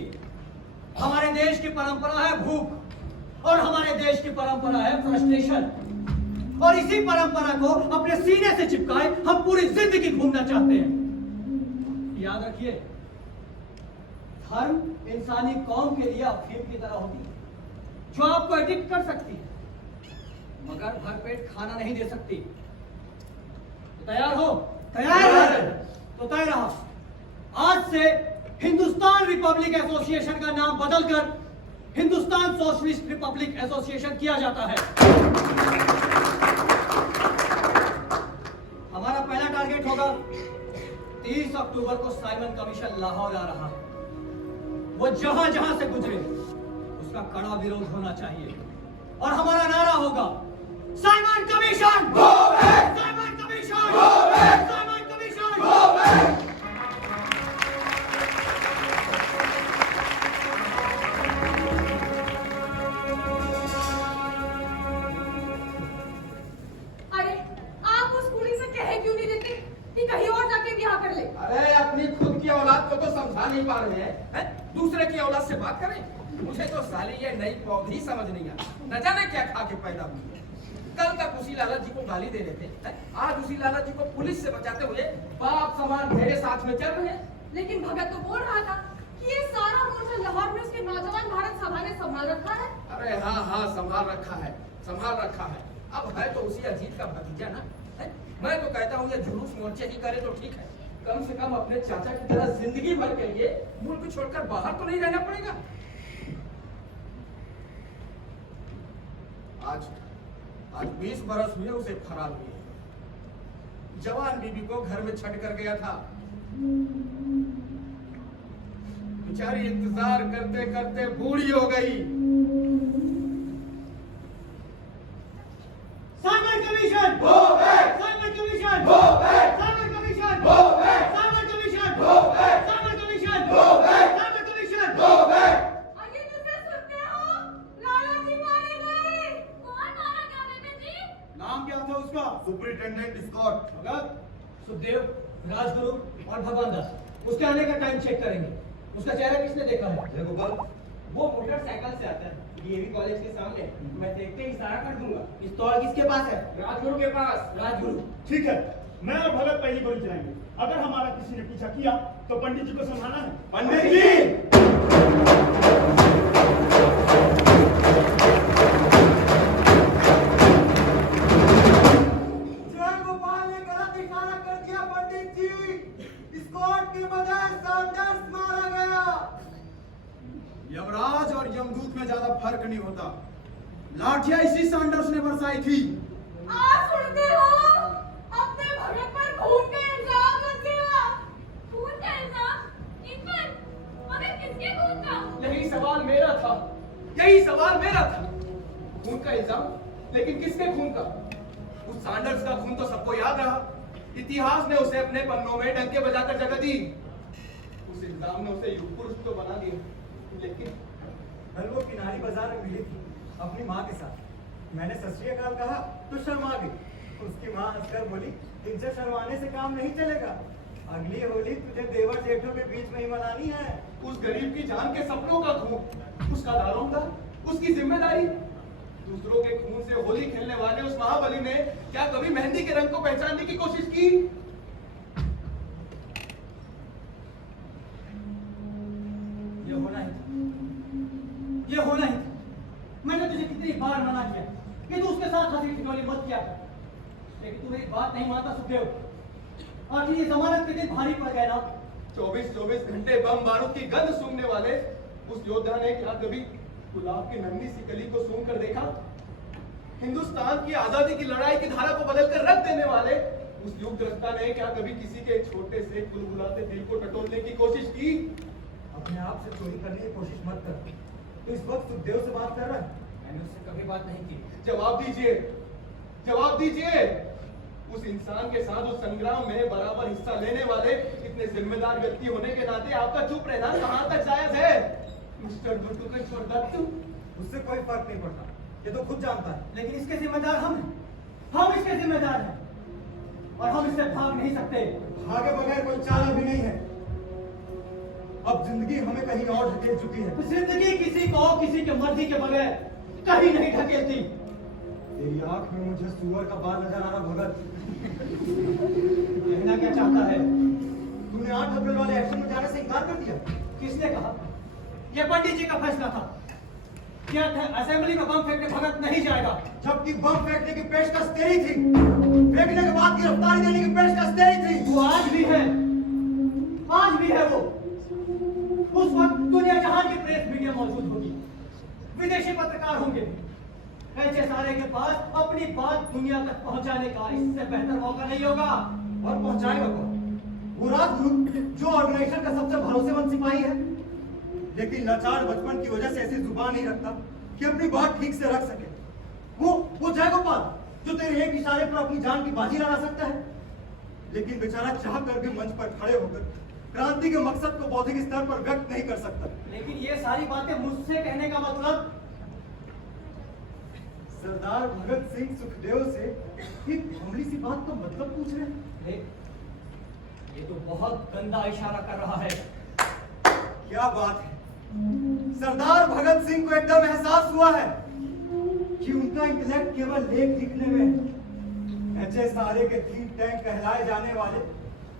हमारे देश की परंपरा है भूख, और हमारे देश की परंपरा है फ्रस्ट्रेशन। और इसी परंपरा को अपने सीने से चिपकाए हम पूरी जिंदगी घूमना चाहते हैं। याद रखिए, धर्म इंसानी कौम के लिए अफीम की तरह होती है जो आपको एडिक्ट कर सकती है, मगर भरपेट खाना नहीं दे सकती। तो तैयार हो? तैयार है। तो तय रहा, आज से हिंदुस्तान रिपब्लिक एसोसिएशन का नाम बदलकर हिंदुस्तान सोशलिस्ट रिपब्लिक एसोसिएशन किया जाता है। हमारा पहला टारगेट होगा 30 अक्टूबर को साइमन कमीशन लाहौर आ रहा है। वो जहां जहां से गुजरे उसका कड़ा विरोध होना चाहिए और हमारा नारा होगा Simon commission go back, Simon commission go back, Simon commission go back. अरे आप उस कुड़ी से कहे क्यों नहीं देते कि कहीं और जाके ब्याह कर ले? अरे अपनी खुद की औलाद को तो समझा नहीं पा रहे हैं, दूसरे की औलाद से बात करें। मुझे तो साली ये नई पौधी समझ नहीं आ, न जाने क्या खा के पैदा हुई है। कल तक उसी लाला जी को गाली दे रहे थे, आज उसी लाला जी को पुलिस से बचाते हुए बाप समान भेड़े साथ में चल रहे हैं। लेकिन भगत तो बोल रहा था कि ये सारा मोर्चा लाहौर में उसके नौजवान भारत सभा ने संभाल रखा है। अरे हाँ, संभाल रखा है, संभाल रखा है। अब है तो उसी अजीत का भतीजा ना। मैं तो कहता हूँ ये जुलूस मोर्चे ही करे तो ठीक है, कम से कम अपने चाचा की तरह जिंदगी भर के लिए मुल्क छोड़कर बाहर तो नहीं रहना पड़ेगा। आज 20 बरस हुए उसे फरार हुए। जवान बीबी को घर में छट कर गया था, बेचारी इंतजार करते करते बूढ़ी हो गई। Simon commission go back, Simon commission go back, Simon commission go back, Simon commission go back, Simon commission go back, Simon commission go back. अरे तुझे सुनते हो? लाला जी मारे गए। कौन मारा गया बेबे जी? नाम क्या था उसका? Superintendent Scott. भगत, सुखदेव, राजगुरु और भगवान दास उसके आने का टाइम चेक करेंगे। उसका चेहरा किसने देखा है? जय गोपाल। वो मोटरसाइकिल से आता है, डीएवी कॉलेज के सामने। मैं देखते ही इशारा कर दूंगा। पिस्तौल किसके पास है? राजगुरु के पास। राजगुरु, ठीक है, मैं और भगत पहली गोली चलाएंगे। अगर हमारा किसी ने पीछा किया तो पंडित जी को समझाना है। पंडित जी! जय गोपाल ने गलत इशारा कर दिया पंडित जी। स्कॉट के बजाय सैंडर्स मारा गया। यमराज और यमदूत में ज्यादा फर्क नहीं होता। लाठियां इसी सैंडर्स ने बरसाई थी। आप सुनते हो? अपने भगत पर खून का इल्जाम लग गया। खून का इल्जाम? इन पर? मगर किसके खून का? यही सवाल मेरा था, यही सवाल मेरा था। खून का इल्जाम, लेकिन किसके खून का? उस सैंडर्स का खून तो सबको याद रहा। इतिहास ने उसे अपने पन्नों में डंके बजाकर जगह दी। उस इल्जाम ने उसे युग पुरुष तो बना दिया, लेकिन कल वो किनारी बाजार में मिली थी अपनी माँ के साथ। मैंने सत श्री अकाल कहा तो शर्मा गई। उसकी माँ हंसकर बोली, इनसे शर्माने से काम नहीं चलेगा। अगली होली तुझे देवर जेठों के बीच में ही मनानी है। उस गरीब की जान के सपनों का खून, उसका दारोमदार, उसकी जिम्मेदारी। दूसरों के खून से होली खेलने वाले उस महाबली ने क्या कभी मेहंदी के रंग को पहचानने की कोशिश की? ये होना ही था, ये होना ही था। मैंने तुझे कितनी बार मना किया कि तू उसके साथ हंसी ठिठोली मत किया कर, लेकिन तू मेरी बात नहीं मानता सुखदेव। आखिर ये जमानत के दिन भारी पड़ गए ना। 24 घंटे बम बारूद की गंध सूंघने वाले उस योद्धा ने क्या कभी गुलाब की नन्ही सी कली को सूंघ कर देखा? हिंदुस्तान की आजादी की लड़ाई की धारा को बदलकर रख देने वाले उस युग द्रष्टा ने क्या कभी किसी के छोटे से गुलगुलाते दिल को टटोलने की कोशिश की? अपने आप से चोरी करने की कोशिश मत कर। तो इस वक्त सुखदेव से बात कर रहा है। मैंने उससे कभी बात नहीं की। जवाब दीजिए, जवाब दीजिए। उस इंसान के साथ उस संग्राम में बराबर हिस्सा लेने वाले इतने जिम्मेदार व्यक्ति होने के नाते आपका चुप रहना कहां तक जायज है? मिस्टर गुड्डू के छोड़ दत्तू, उससे कोई फर्क नहीं पड़ता, ये तो खुद जानता है। लेकिन इसके जिम्मेदार हम हैं, हम इसके जिम्मेदार हैं और हम इससे भाग नहीं सकते। भागे बगैर कोई चाल भी नहीं है। अब जिंदगी हमें कहीं और ढकेल चुकी है। जिंदगी किसी को किसी के मर्जी के बगैर कहीं नहीं ढकेलती। तेरी आंख में मुझे सुअर का बाल नजर आ रहा भगत। कहना क्या चाहता है? तूने 8 अप्रैल वाले एक्शन में जाने से इनकार कर दिया। किसने कहा? यह पंडित जी का फैसला था। क्या असेंबली में बम फेंकने भगत नहीं जाएगा? जबकि बम फेंकने की पेशकश तेरी थी, फेंकने के बाद गिरफ्तारी देने की पेशकश तेरी थी। वो आज भी है, पास अपनी बात दुनिया तक पहुंचाने का इससे बेहतर मौका नहीं होगा। और पहुंचाएगा कौन? वो राजगुरु जो ऑर्गेनाइजेशन का सबसे भरोसेमंद सिपाही है, लेकिन लाचार बचपन की वजह से ऐसी जुबान नहीं रखता कि अपनी बात ठीक से रख सके। वो जयगोपाल जो तेरे एक इशारे पर अपनी जान की बाजी लगा सकता है, लेकिन बेचारा चाह कर भी मंच पर खड़े होकर क्रांति के मकसद को बौद्धिक स्तर पर व्यक्त नहीं कर सकता। लेकिन ये सारी बातें मुझसे कहने का मतलब? सरदार भगत सिंह सुखदेव से एक मामूली सी बात का मतलब पूछ रहे हैं। ये तो बहुत गंदा इशारा कर रहा है। क्या बात है, सरदार भगत सिंह को एकदम एहसास हुआ है कि उनका इंटेलेक्ट केवल लेख लिखने में। ऐसे सारे के थिंक टैंक कहलाए जाने वाले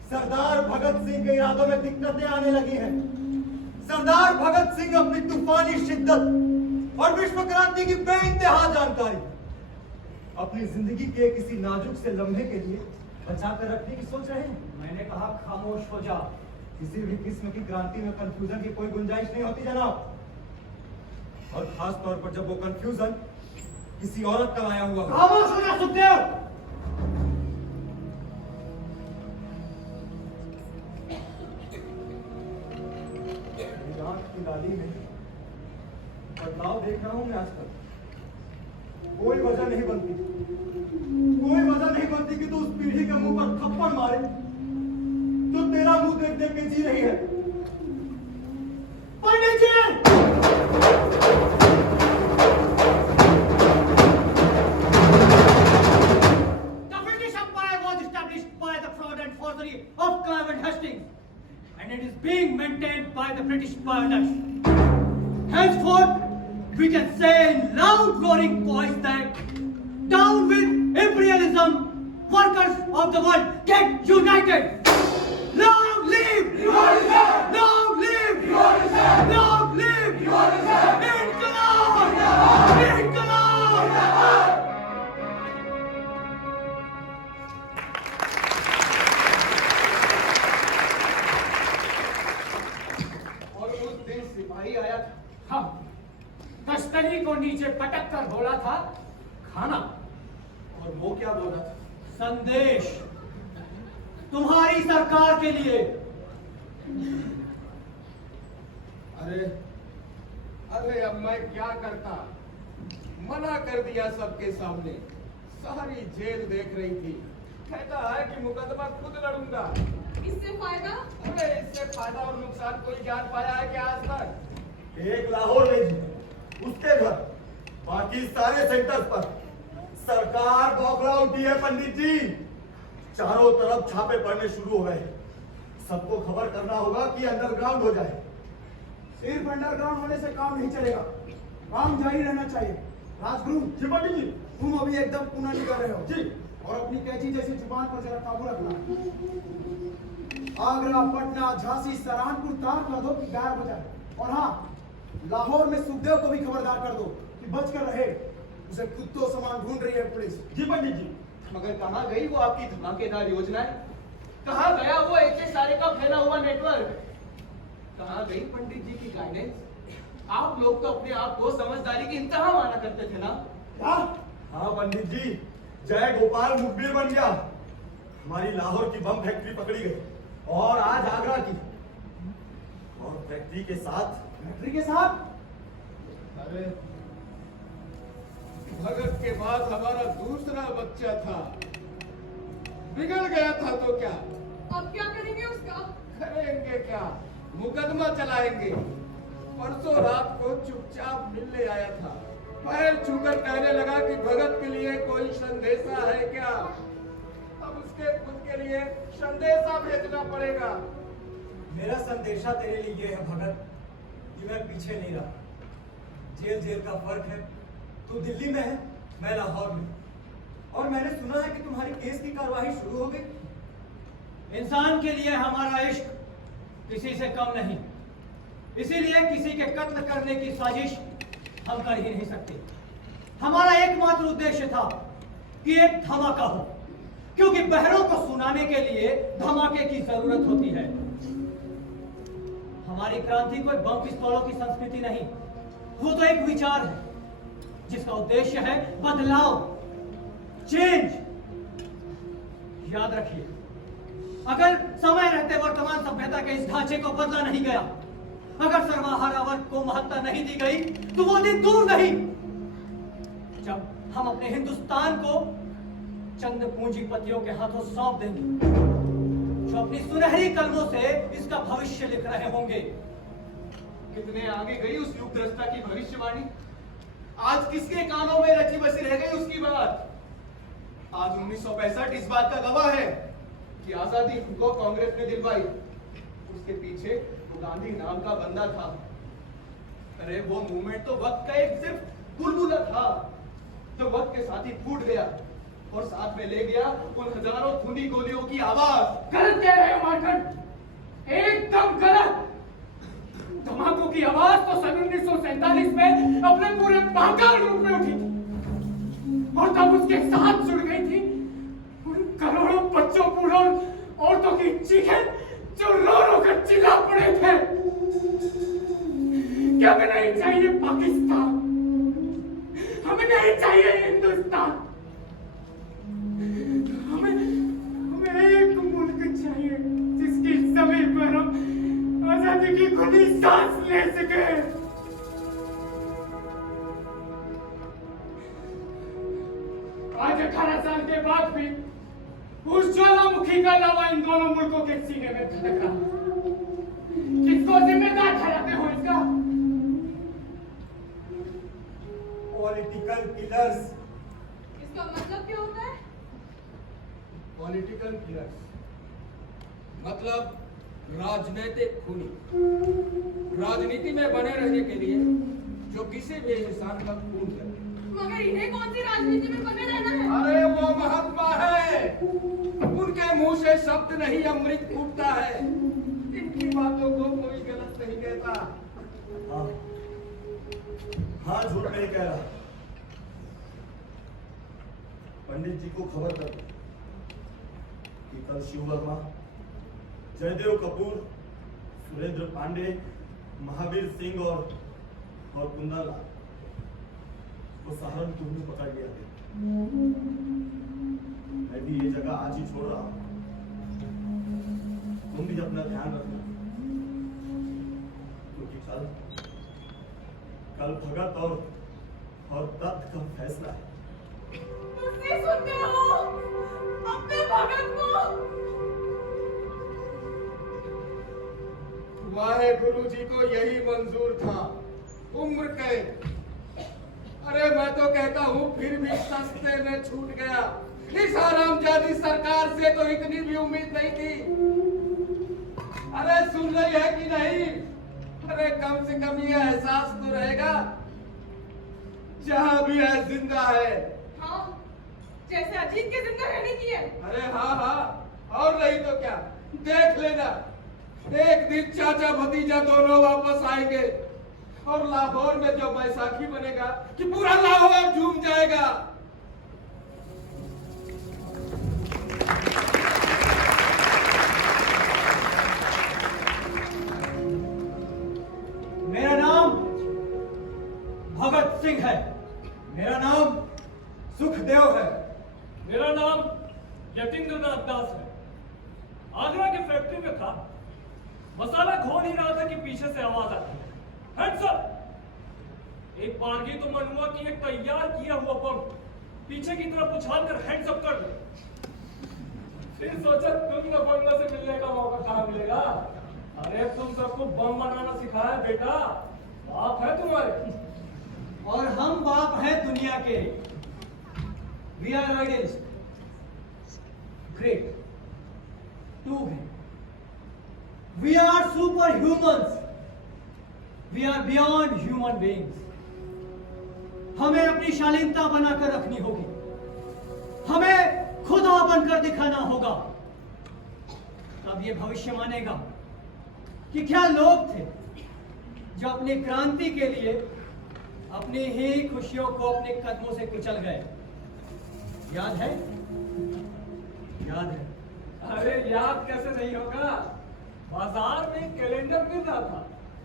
सरदार भगत सिंह के इरादों में दिक्कतें आने लगी हैं। सरदार भगत सिंह अपनी तूफानी शिद्दत और विश्व क्रांति की बेइंतहा जानकारी अपनी जिंदगी के किसी नाजुक से लम्हे के लिए बचा कर रखने की सोच रहे हैं। मैंने कहा खामोश हो जा। किसी भी किस्म की क्रांति में कंफ्यूजन की कोई गुंजाइश नहीं होती जनाब, और खास तौर पर जब वो कंफ्यूजन किसी औरत का लाया हुआ हो। खामोश हो जा सुखदेव। आंख की लाली में बदलाव देख रहा हूं मैं आजकल। कोई वजह नहीं बनती कि तू उस पीढ़ी के मुंह पर थप्पड़ मारे तो तेरा मुंह देख देख के जी रही है। पंडित जी! The British Empire was established by the fraud and forgery of Clive and Hastings, and it is being maintained by the British baronets. Henceforth, we can say in loud roaring voice that down with imperialism, workers of the world, get united! Long live! Long live! Long live! Inqilab! Inqilab! और उस दिन सिपाही आया था। हाँ, तश्तरी को नीचे पटक कर बोला था खाना। और वो क्या बोला था? संदेश तुम्हारी सरकार के लिए। अरे अब मैं क्या करता, मना कर दिया सबके सामने। सारी जेल देख रही थी। कहता है कि मुकदमा खुद लड़ूंगा। इससे फायदा? अरे इससे फायदा और नुकसान कोई जान पाया है क्या आज तक? एक लाहौर में जी, उसके घर, बाकी सारे सेंटर्स पर सरकार बौखला उठी है पंडित जी। चारों तरफ छापे पड़ने शुरू हो गए। सबको खबर करना होगा कि अंडरग्राउंड हो जाए। सिर्फ अंडरग्राउंड होने से काम नहीं चलेगा, काम जारी रहना चाहिए। राजगुरु जी, पंडित जी, तुम अभी एकदम पुनानी कर रहे हो जी, और अपनी कैची जैसी जुबान पर जरा काबू रखना। आगरा, पटना, झांसी, सहारनपुर तार कर दो कि गायब हो जाए। और हाँ, लाहौर में सुखदेव को भी खबरदार कर दो कि बच कर रहे। उसे कुत्तों समान ढूंढ रही है पुलिस। जी पंडित जी, मगर कहाँ गई वो आपकी धमाकेदार योजनाएं? कहाँ गया वो एक सारे का फैला हुआ नेटवर्क? कहाँ गई पंडित जी की गाइडेंस? आप लोग तो अपने आप को समझदारी की इंतहा माना करते थे ना? हाँ पंडित जी, जय गोपाल मुखबिर बन गया। हमारी लाहौर की बम फैक्ट्री पकड़ी गई और आज आगरा की, और फैक्ट्री के साथ अरे भगत के बाद हमारा दूसरा बच्चा था, बिगड़ गया था तो क्या? अब क्या करेंगे उसका? करेंगे क्या, मुकदमा चलाएंगे। परसों रात को चुपचाप मिलने आया था, पैर छूकर कहने लगा कि भगत के लिए कोई संदेशा है क्या? अब उसके खुद के लिए संदेशा भेजना पड़ेगा। मेरा संदेशा तेरे लिए ये है भगत कि मैं पीछे नहीं रहा। जेल का फर्क है, तू दिल्ली में है, मैं लाहौर में, और मैंने सुना है कि तुम्हारी केस की कार्यवाही शुरू हो गई। इंसान के लिए हमारा इश्क किसी से कम नहीं, इसीलिए किसी के कत्ल करने की साजिश हम कर ही नहीं सकते। हमारा एकमात्र उद्देश्य था कि एक धमाका हो, क्योंकि बहरों को सुनाने के लिए धमाके की जरूरत होती है। हमारी क्रांति कोई बम पिस्तौलों की संस्कृति नहीं, वो तो एक विचार है। जिसका उद्देश्य है बदलाव, चेंज। याद रखिए, अगर समय रहते वर्तमान सभ्यता के इस ढांचे को बदला नहीं गया, अगर सर्वहारा वर्ग को महत्ता नहीं दी गई, तो वो दिन दूर नहीं जब हम अपने हिंदुस्तान को चंद पूंजीपतियों के हाथों सौंप देंगे, जो अपनी सुनहरी कलमों से इसका भविष्य लिख रहे होंगे। कितने आगे गई उस युग दृष्टा की भविष्यवाणी। आज किसके कानों में रची बसी रह गई उसकी बात। आज 1965 इस बात का गवाह है कि आजादी को कांग्रेस ने दिलवाई। उसके पीछे वो गांधी नाम का बंदा था। अरे वो मूवमेंट तो वक्त का एक सिर्फ बुलबुला था, जो वक्त के साथ ही फूट गया और साथ में ले गया उन हजारों खूनी गोलियों की आवाज। गलत कह रहे हो मार्कंड, एकदम गलत। धमाकों की आवाज तो सन 1947 में अपने पूरे महाकाल रूप में उठी थी, और तब उसके साथ जुड़ गई थी उन करोड़ों बच्चों, बूढ़ों, औरतों की चीखें जो रो रो कर चिल्ला पड़े थे कि हमें नहीं चाहिए पाकिस्तान, हमें नहीं चाहिए हिंदुस्तान, हमें एक मुल्क चाहिए जिसकी जमीन पर हम आजादी की खुली सांस ले सके। आज 18 साल के बाद भी उस ज्वालामुखी का लावा इन दोनों मुल्कों के सीने में धड़का। किसको जिम्मेदार ठहराते हो इसका? Political killers. इसका मतलब क्या होता है? पॉलिटिकल किलर्स मतलब राजनीतिक खूनी। राजनीति में बने रहने के लिए जो किसी भी इंसान का खून करे। मगर इन्हें कौन सी राजनीति में बने रहना है? अरे वो महात्मा है, उनके मुंह से शब्द नहीं अमृत फूटता है। इनकी बातों को कोई गलत नहीं कहता। हाँ, झूठ नहीं कह रहा। पंडित जी को खबर कर दो कि कल शिव वर्मा, जयदेव कपूर, सुरेंद्र पांडे, महावीर सिंह और कुंदन लाल को सहारनपुर में पकड़ लिया गया। मैं भी ये जगह आज ही छोड़ रहा हूँ। तुम भी अपना ध्यान रखना, क्योंकि कल भगत और दत्त का फैसला है। मुझसे सुनते हो अपने भगत को? वाहेगुरु जी को यही मंजूर था, उम्र कैद। अरे मैं तो कहता हूँ फिर भी सस्ते में छूट गया। इस हरामजादी सरकार से तो इतनी भी उम्मीद नहीं थी। अरे सुन रही है कि नहीं? अरे कम से कम ये एहसास तो रहेगा जहाँ भी है जिंदा है। हाँ, जैसे अजीत के जिंदा रहने की है। अरे हाँ, और नहीं तो क्या। देख लेना, एक दिन चाचा भतीजा दोनों वापस आएंगे और लाहौर में जो बैसाखी बनेगा कि पूरा लाहौर झूम जाएगा। मेरा नाम भगत सिंह है। मेरा नाम सुखदेव है। मेरा नाम यतीन्द्र नाथ दास है। आगरा के फैक्ट्री में था, मसाला घोल ही रहा था कि पीछे से आवाज आती है, हैंड्स अप। एक बारगी तो मन हुआ कि एक तैयार किया हुआ बम पीछे की तरफ उछाल कर हैंड्स अप कर दो। फिर सोचा तुम नफंगा से मिलने का मौका कहाँ मिलेगा। अरे तुम सबको बम बनाना सिखाया बेटा, बाप है तुम्हारे। और हम बाप हैं दुनिया के। We are idealist, great, too हैं। We are super humans, we are beyond human beings. हमें अपनी शालीनता बनाकर रखनी होगी, हमें खुदा बनकर दिखाना होगा। तब ये भविष्य मानेगा कि क्या लोग थे जो अपनी क्रांति के लिए अपनी ही खुशियों को अपने कदमों से कुचल गए। याद है? याद है। अरे याद कैसे नहीं होगा। बाजार में एक कैलेंडर मिल रहा था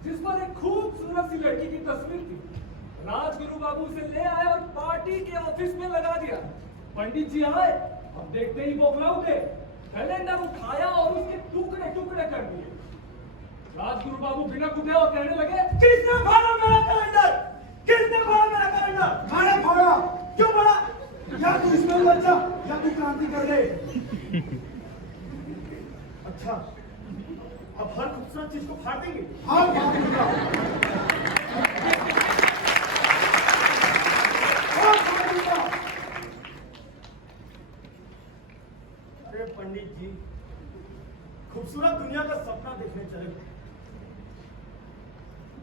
जिस पर एक खूबसूरत सी लड़की की तस्वीर थी। राजगुरु बाबू से ले आए और पार्टी के ऑफिस में लगा दिया। पंडित जी आए, अब देखते ही बौखला उठे, कैलेंडर उठाया और उसके टुकड़े टुकड़े कर दिए। राजगुरु बाबू बिना उठे और कहने लगे, किसने फाड़ा मेरा कैलेंडर? किसने फाड़ा मेरा कैलेंडर? मैंने फाड़ा। क्यों फाड़ा? या तू इसमें मर जा या तू क्रांति कर दे। अच्छा, अब हर खूबसूरत चीज को फाड़ देंगे? हाँ, फाड़ दूंगा। अरे पंडित जी, खूबसूरत दुनिया का सपना देखने चले,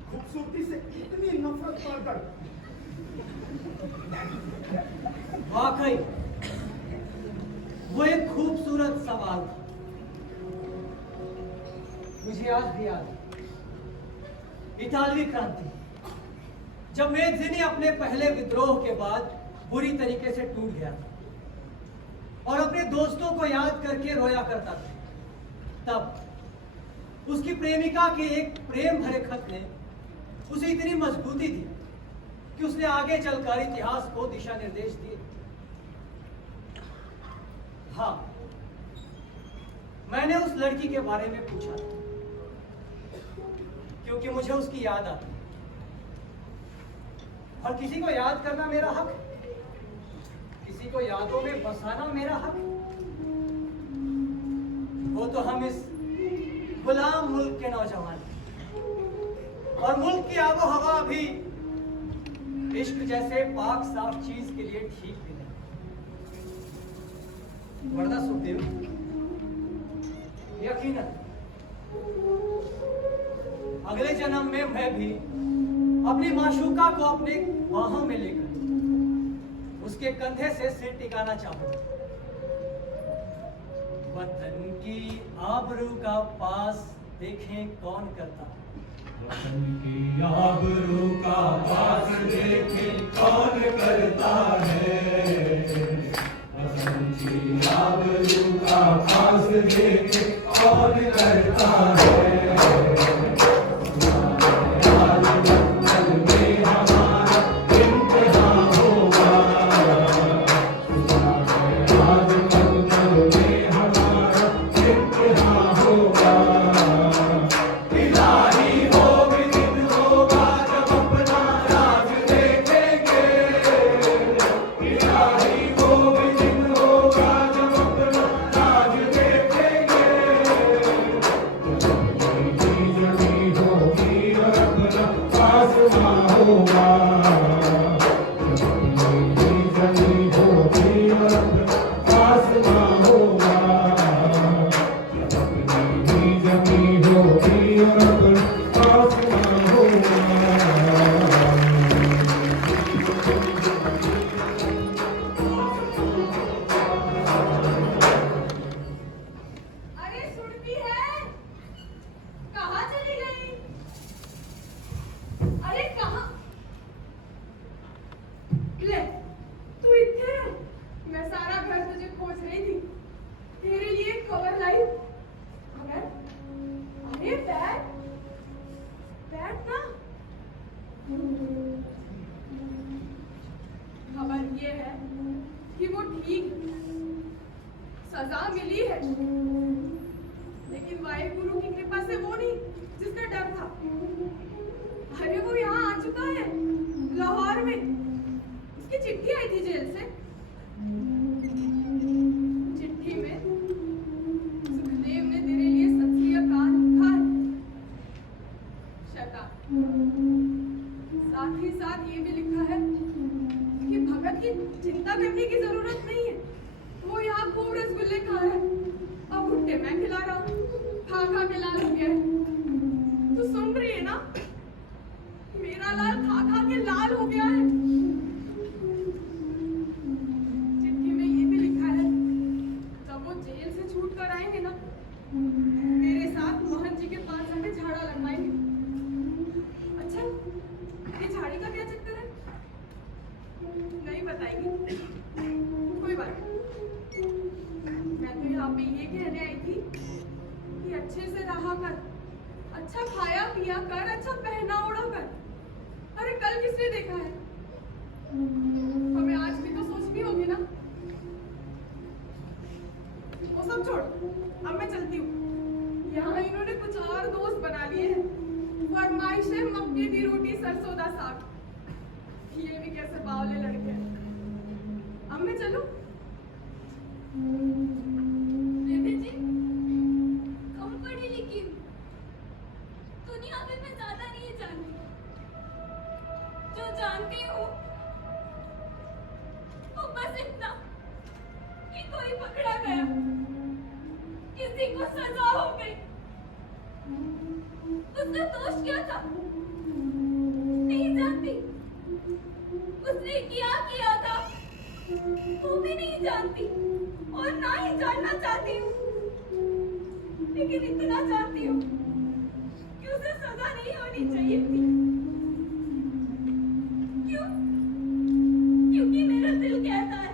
खूबसूरती से इतनी नफरत कर वाकई वो एक खूबसूरत सवाल था। मुझे आज भी याद है इतालवी क्रांति, जब मेज़िनी अपने पहले विद्रोह के बाद बुरी तरीके से टूट गया था और अपने दोस्तों को याद करके रोया करता था, तब उसकी प्रेमिका के एक प्रेम भरे खत ने उसे इतनी मजबूती दी कि उसने आगे चलकर इतिहास को दिशा निर्देश दिए। हाँ, मैंने उस लड़की के बारे में पूछा क्योंकि मुझे उसकी याद आती और किसी को याद करना मेरा हक, किसी को यादों में बसाना मेरा हक। वो तो हम इस गुलाम मुल्क के नौजवान और मुल्क की आबो हवा भी इश्क जैसे पाक साफ चीज के लिए ठीक भी नहीं। वरना सुखदेव, यकीनन अगले जन्म में मैं भी अपनी माशूका को अपने बाहों में लेकर उसके कंधे से सिर टिकाना चाहूंगा। वतन की आबरू का पास देखें कौन करता है, वतन की आबरू का पास देखे कौन करता है, वतन की आबरू का पास देखे कौन करता है। सजा मिली है, लेकिन वाहिगुरु की कृपा से वो नहीं जिसका डर था। अरे वो यहाँ आ चुका है, लाहौर में। उसकी चिट्ठी आई थी जेल से। चिट्ठी में सुखदेव ने तेरे लिए सत श्री अकाल लिखा है। शैतान। साथ ही साथ ये भी लिखा है कि भगत की चिंता करने की जरूरत नहीं है। वो यहाँ खूब रसगुल्ले खा रहा है और भुट्टे मैं खिला रहा हूँ। खा खा के लाल हो गया है। तू सुन रही है ना? मेरा लाल खा खा के लाल हो गया है। चिट्ठी में ये भी लिखा है, जब वो जेल से छूट कर आएंगे ना, मेरे साथ मोहन जी के पास जाके झाड़ा लगवाएंगे। अच्छा, ये झाड़ी का क्या चक्कर है? नहीं बताएगी? कोई बात नहीं। मैं तो यहाँ पे ये कहने आई थी कि अच्छे से रहा कर, अच्छा खाया पिया कर, अच्छा पहना ओढ़ा कर। अरे कल किसने देखा है? हमें आज भी तो सोचनी होगी ना। वो सब छोड़, अब मैं चलती हूँ। यहाँ इन्होंने कुछ और दोस्त बना लिए हैं। फरमाइश है मक्के की रोटी सरसों दा साग। ये भी कैसे बावले लड़के हैं। अब मैं चलूं? बेबी जी, कम पढ़ी लिखी हूँ। दुनिया में मैं ज्यादा नहीं जानती। जो जानती हूँ वो बस इतना कि कोई पकड़ा गया, किसी को सजा हो गई। उसका दोष क्या था नहीं जानती। उसने क्या था वो भी नहीं जानती और ना ही जानना चाहती हूँ। लेकिन इतना जानती हूँ कि उसे सजा नहीं होनी चाहिए थी। क्यों? क्योंकि मेरा दिल कहता है,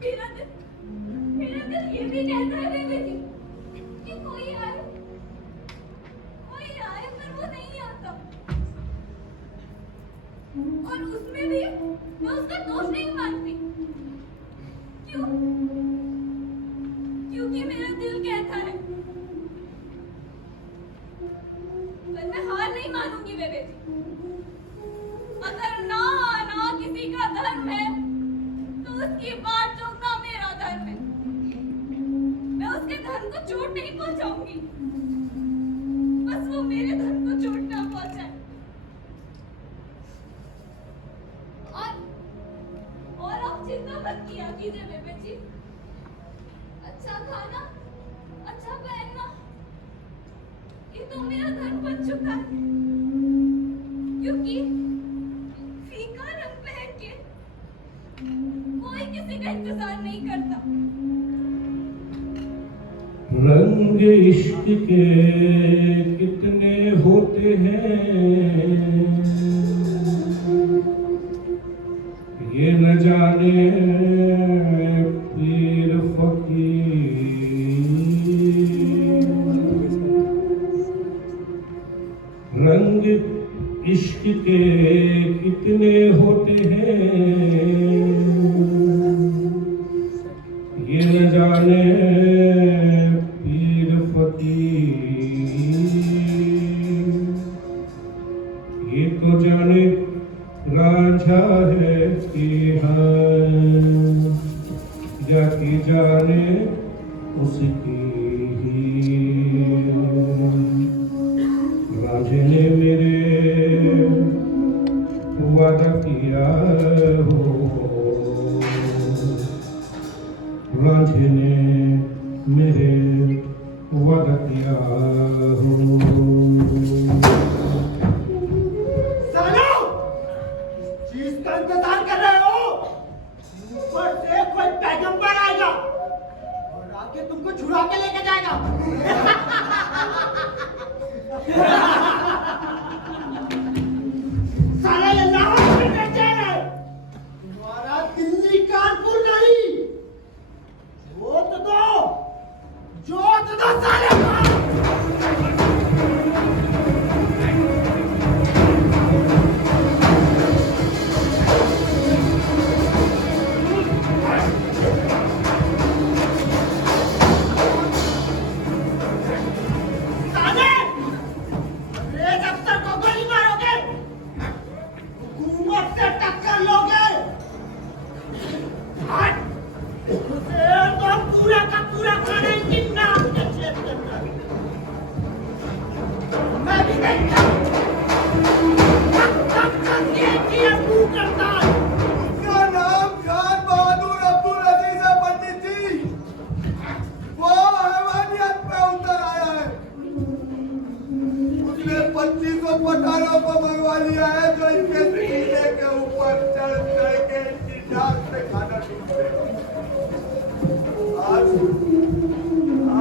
मेरा दिल ये भी कहता है बेबी जी कि कोई आए पर वो नहीं आता। और उसमें भी मैं उसका दोष नहीं मानती। क्यों? क्योंकि मेरा दिल कहता है। पर मैं हार नहीं मानूंगी बेबी जी। अगर ना किसी का धर्म है तो उसकी बात चौंकना मेरा धर्म है। मैं उसके धर्म को चोट नहीं पहुंचाऊंगी, बस वो मेरे धर्म को चोट ना पहुंचाए। और आप चिंता मत किया कीजिए बेबे जी। अच्छा खाना, अच्छा पहनना, ये तो मेरा धर्म बन चुका है। क्योंकि फीका रंग पहन के कोई किसी का इंतजार नहीं करता। रंग इश्क के कितने होते हैं ये न जाने पीर फकीर। रंग इश्क के कितने होते हैं ये न जाने पीर फकीर। ये तो जाने रांझा है कि जाके जाने उसकी ही। रांझे ने मेरे वादा किया हो, रांझे ने मेरे वादा किया हो। जिसका इंतजार कर रहे हो ऊपर से कोई पैगंबर आएगा और आके तुमको छुड़ा के लेके जाएगा। सारा ये लाहौर में बेचे हैं। तुम्हारा दिल्ली कानपुर नहीं। जोत दो साले को। पठानों को मंगवा लिया है जो इनके सीने के ऊपर चढ़ के इनकी नाक से खाना ढूंढते हैं।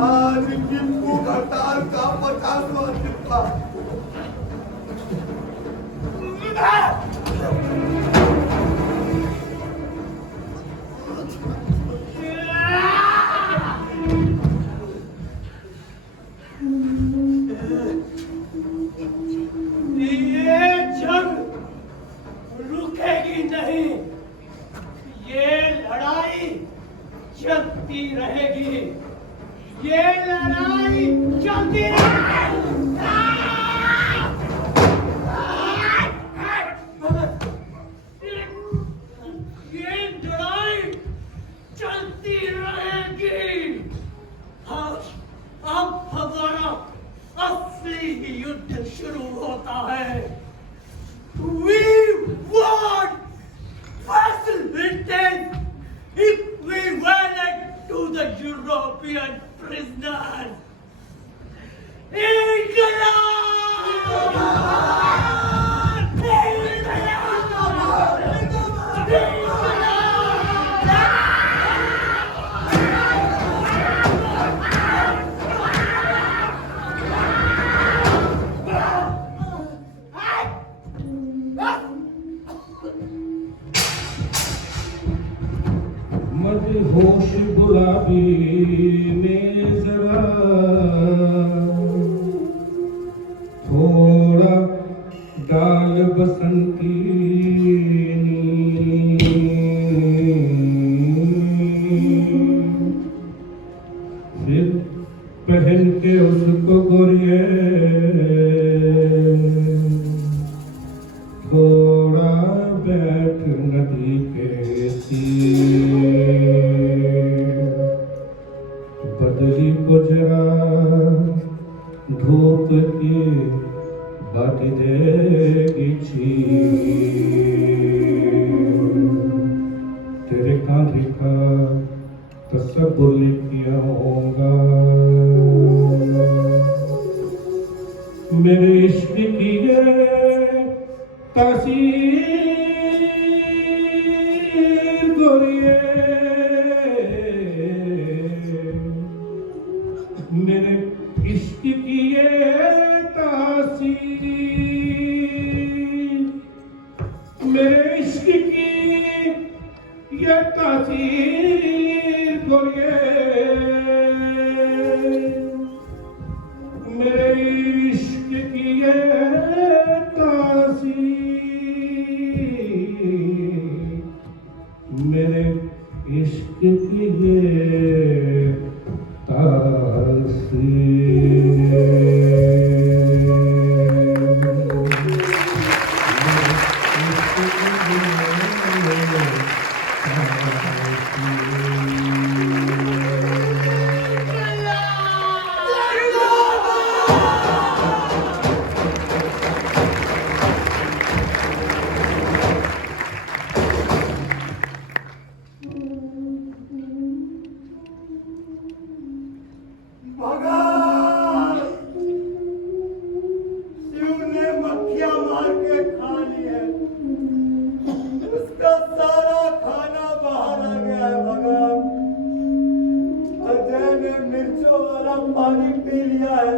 आज इनकी भूख हड़ताल का 50वां दिन था। ये जंग युद्ध शुरू होता है। We want facilities equivalent to the European prisoners. मदहोश गुलाबी में जरा थोड़ा डाल बसंती फिर पहन के उसको गोरिये थोड़ा बैठ नदी के तीर बदली को जरा धूप की बाट देगी चीर तेरे कांधे का तसव्वुर किया होगा मेरे इश्क की ये तासीर गोरिये मेरे इश्क की ये तासीर मेरे इश्क की ये तासीर गोरिये मेरे इश्क की ये तासीर मेरे इश्क की ये शिव ने मक्खियां मार के खा ली है, उसका सारा खाना बाहर आ गया है भगवान। अजय ने मिर्चों वाला पानी पी लिया है,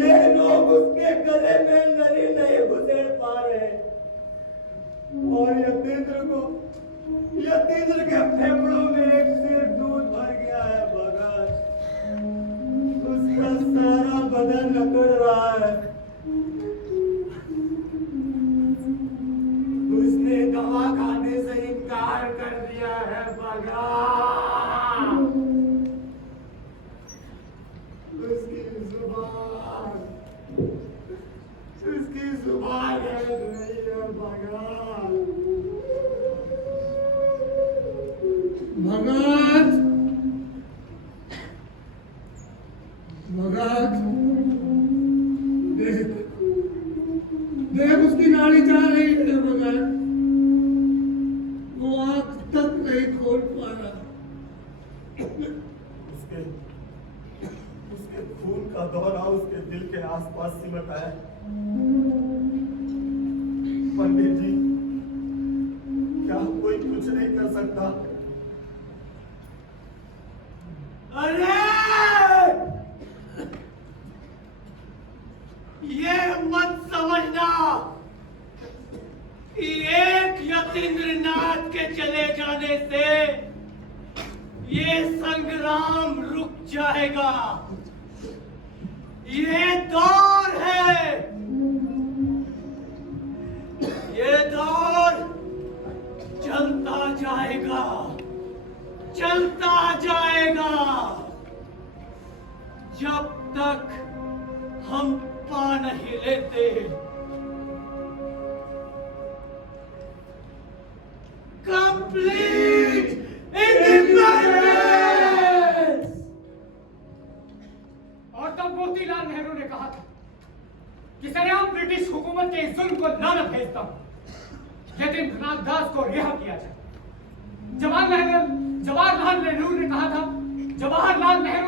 ये लोग उसके गले में नली नहीं घुसेड़ पा रहे और यतीन्द्र के फेफड़ों में एक सिर दूध भर गया है भगवान। उसका सारा बदन अकड़ रहा है, उसने दवा खाने से इनकार कर दिया है भगवान। उसकी जुबान है नहीं है भगवान। भगत भगत देख देख उसकी नाड़ी जा रही है भगत, वो आंख तक नहीं खोल पा रहा। उसके खून का दौरा उसके दिल के आसपास सिमटा है। पंडित जी, क्या कोई कुछ नहीं कर सकता? अरे ये मत समझना कि एक यतीन्द्रनाथ के चले जाने से ये संग्राम रुक जाएगा। ये दौर है, ये दौर चलता जाएगा, चलता जाएगा जब तक हम पा नहीं लेते। Complete independence. और तब मोतीलाल नेहरू ने कहा था कि सरेआम ब्रिटिश हुकूमत के इस जुल्म को लानत भेजता हूं। यतीन्द्रनाथ दास को रिहा किया जाए। जवाहरलाल नेहरू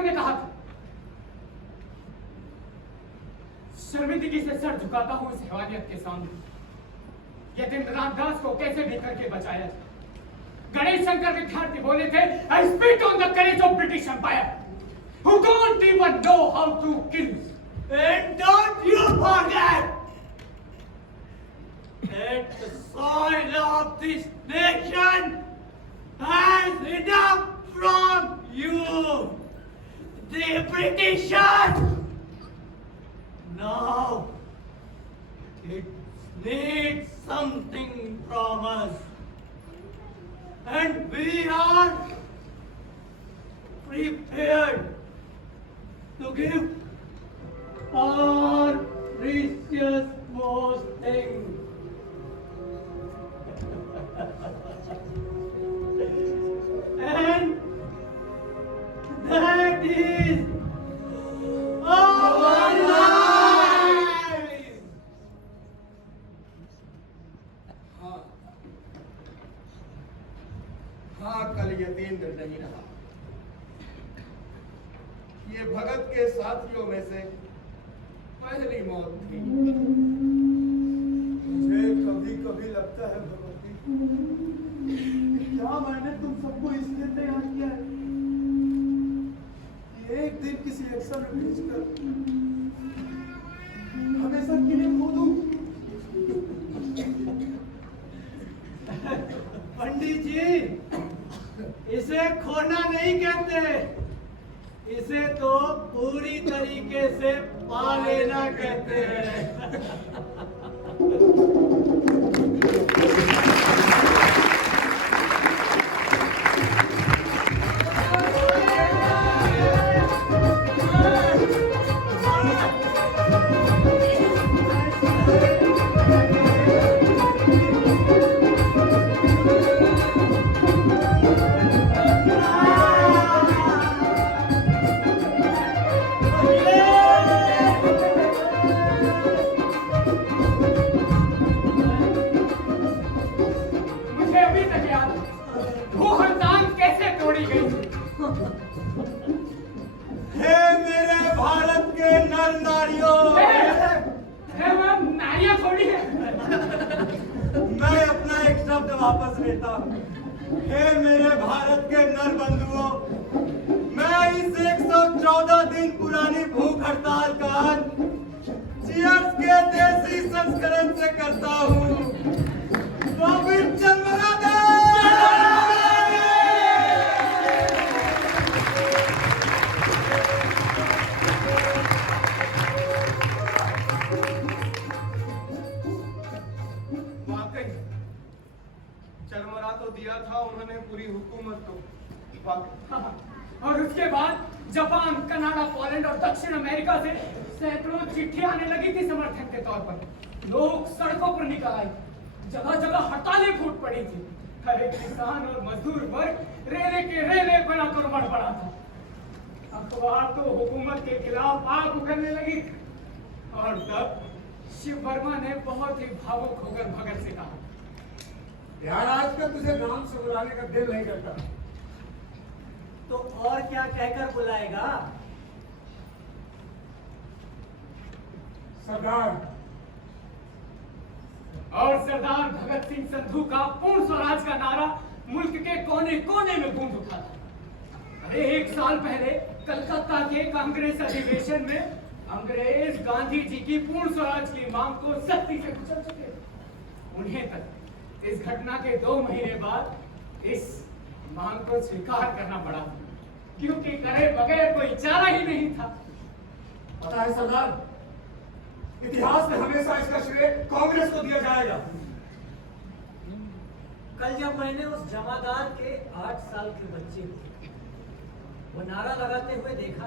ने कहा था, शर्मिंदगी से सर झुकाता हूं इस हैवानियत के सामने। यतीन्द्रनाथ दास को कैसे भी करके बचाया जाए। गणेश शंकर विद्यार्थी बोले थे, I spit on the courage of British Empire, who don't even know how to kill. And don't you forget that the soil of this nation has enough from you, the Britishers. Now it needs something from us, and we are prepared to give our precious most thing. And that is our lives. हाँ, कल यतीन्द्र नहीं रहा। ये भगत के साथियों में से पहली मौत थी। मुझे कभी कभी लगता है भगवती, क्या मैंने तुम सबको इसलिए तैयार किया है कि एक दिन किसी अफसर में भेजकर हमेशा के लिए खो दूं। पंडित जी, इसे खोना नहीं कहते, इसे तो पूरी तरीके से पा लेना कहते हैं। मैं अपना एक शब्द वापस लेता हूँ। हे मेरे भारत के नर बंधुओं, मैं इस 114 दिन पुरानी भूख हड़ताल का अंत चीयर्स के देसी संस्करण से करता हूँ। तो फिर चरमरा दे। चरमरा तो दिया था उन्होंने पूरी हुकूमत को। और उसके बाद जापान, कनाडा, पोलैंड और दक्षिण अमेरिका से सैकड़ों चिट्ठियां आने लगी थी समर्थन के तौर पर। लोग सड़कों पर निकल आए, जगह जगह हड़तालें फूट पड़ी थी। हर एक किसान और मजदूर वर्ग रेले के रेले बनाकर उमड़ पड़ा था। अखबार तो हुकूमत के खिलाफ आग उगलने लगी। और तब शिव वर्मा ने बहुत ही भावुक होकर भगत से कहा, यार आजकल तुझे नाम से बुलाने का दिल नहीं करता। तो और क्या कहकर बुलाएगा? सरदार। और सरदार भगत सिंह संधू का पूर्ण स्वराज का नारा मुल्क के कोने कोने में गूंज उठा था। अरे 1 साल पहले कलकत्ता के कांग्रेस अधिवेशन में अंग्रेज गांधी जी की पूर्ण स्वराज की मांग को सख्ती से कुचल चुके थे। उन्हें तक इस घटना के 2 महीने बाद इस मांग को स्वीकार करना पड़ा, क्योंकि करे बगैर कोई चारा ही नहीं था। पता है सरदार, इतिहास में हमेशा इसका श्रेय कांग्रेस को दिया जाएगा। कल जब मैंने उस जमादार के 8 साल के बच्चे को वो नारा लगाते हुए देखा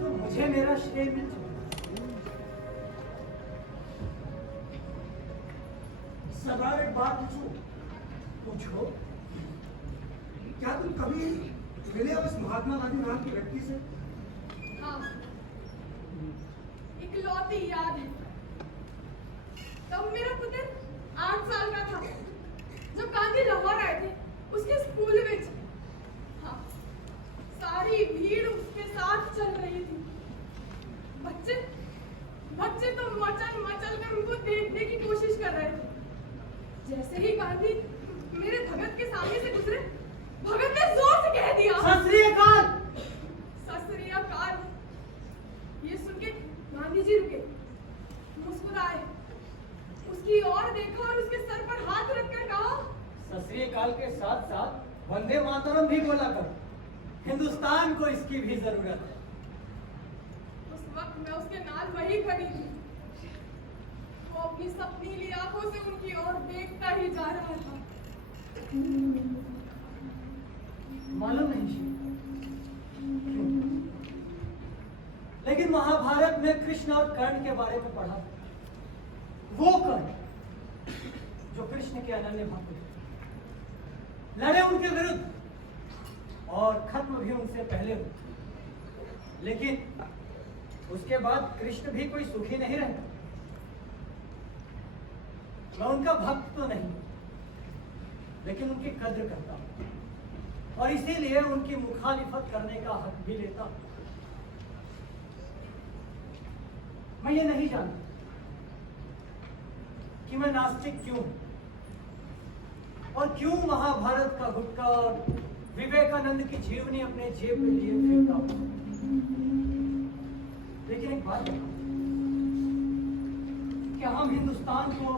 तो मुझे मेरा श्रेय मिल चुका। सरदार एक बात पूछूं? पूछो। क्या तुम कभी मिले हो इस महात्मा गांधी नाम के व्यक्ति से? हाँ, इकलौती याद है। तब मेरा पुत्र 8 साल का था जब गांधी लाहौर आए थे उसके स्कूल में। हाँ, सारी भीड़ उसके साथ चल रही थी। बच्चे तो मचल कर उनको देखने की कोशिश कर रहे थे। जैसे ही गांधी मेरे भगत के सामने से गुजरे, भगत ने जोर से कह दिया, सत श्री अकाल। सत श्री अकाल। ये सुन के गांधी जी रुके, मुस्कुराए, उसकी ओर देखा और उसके सर पर हाथ रखकर कहा, सत श्री अकाल के साथ साथ वंदे मातरम भी बोला कर। हिंदुस्तान को इसकी भी जरूरत है। उस वक्त मैं उसके नाल वही खड़ी थी। वो अपनी सपनीली आंखों से उनकी ओर देखता ही जा रहा था। मालूम नहीं क्यों, लेकिन महाभारत में कृष्ण और कर्ण के बारे में पढ़ा। वो कर्ण जो कृष्ण के अनन्य भक्त थे, लड़े उनके विरुद्ध और खत्म भी उनसे पहले हुए। लेकिन उसके बाद कृष्ण भी कोई सुखी नहीं रहता। मैं उनका भक्त तो नहीं, लेकिन उनकी कद्र करता हूं और इसीलिए उनकी मुखालिफत करने का हक भी लेता हूं। मैं ये नहीं जानता कि मैं नास्तिक क्यों और क्यों महाभारत का गुटका और विवेकानंद की जीवनी अपने जेब में लिए फिरता हूं। लेकिन एक बात बताओ, क्या हम हिंदुस्तान को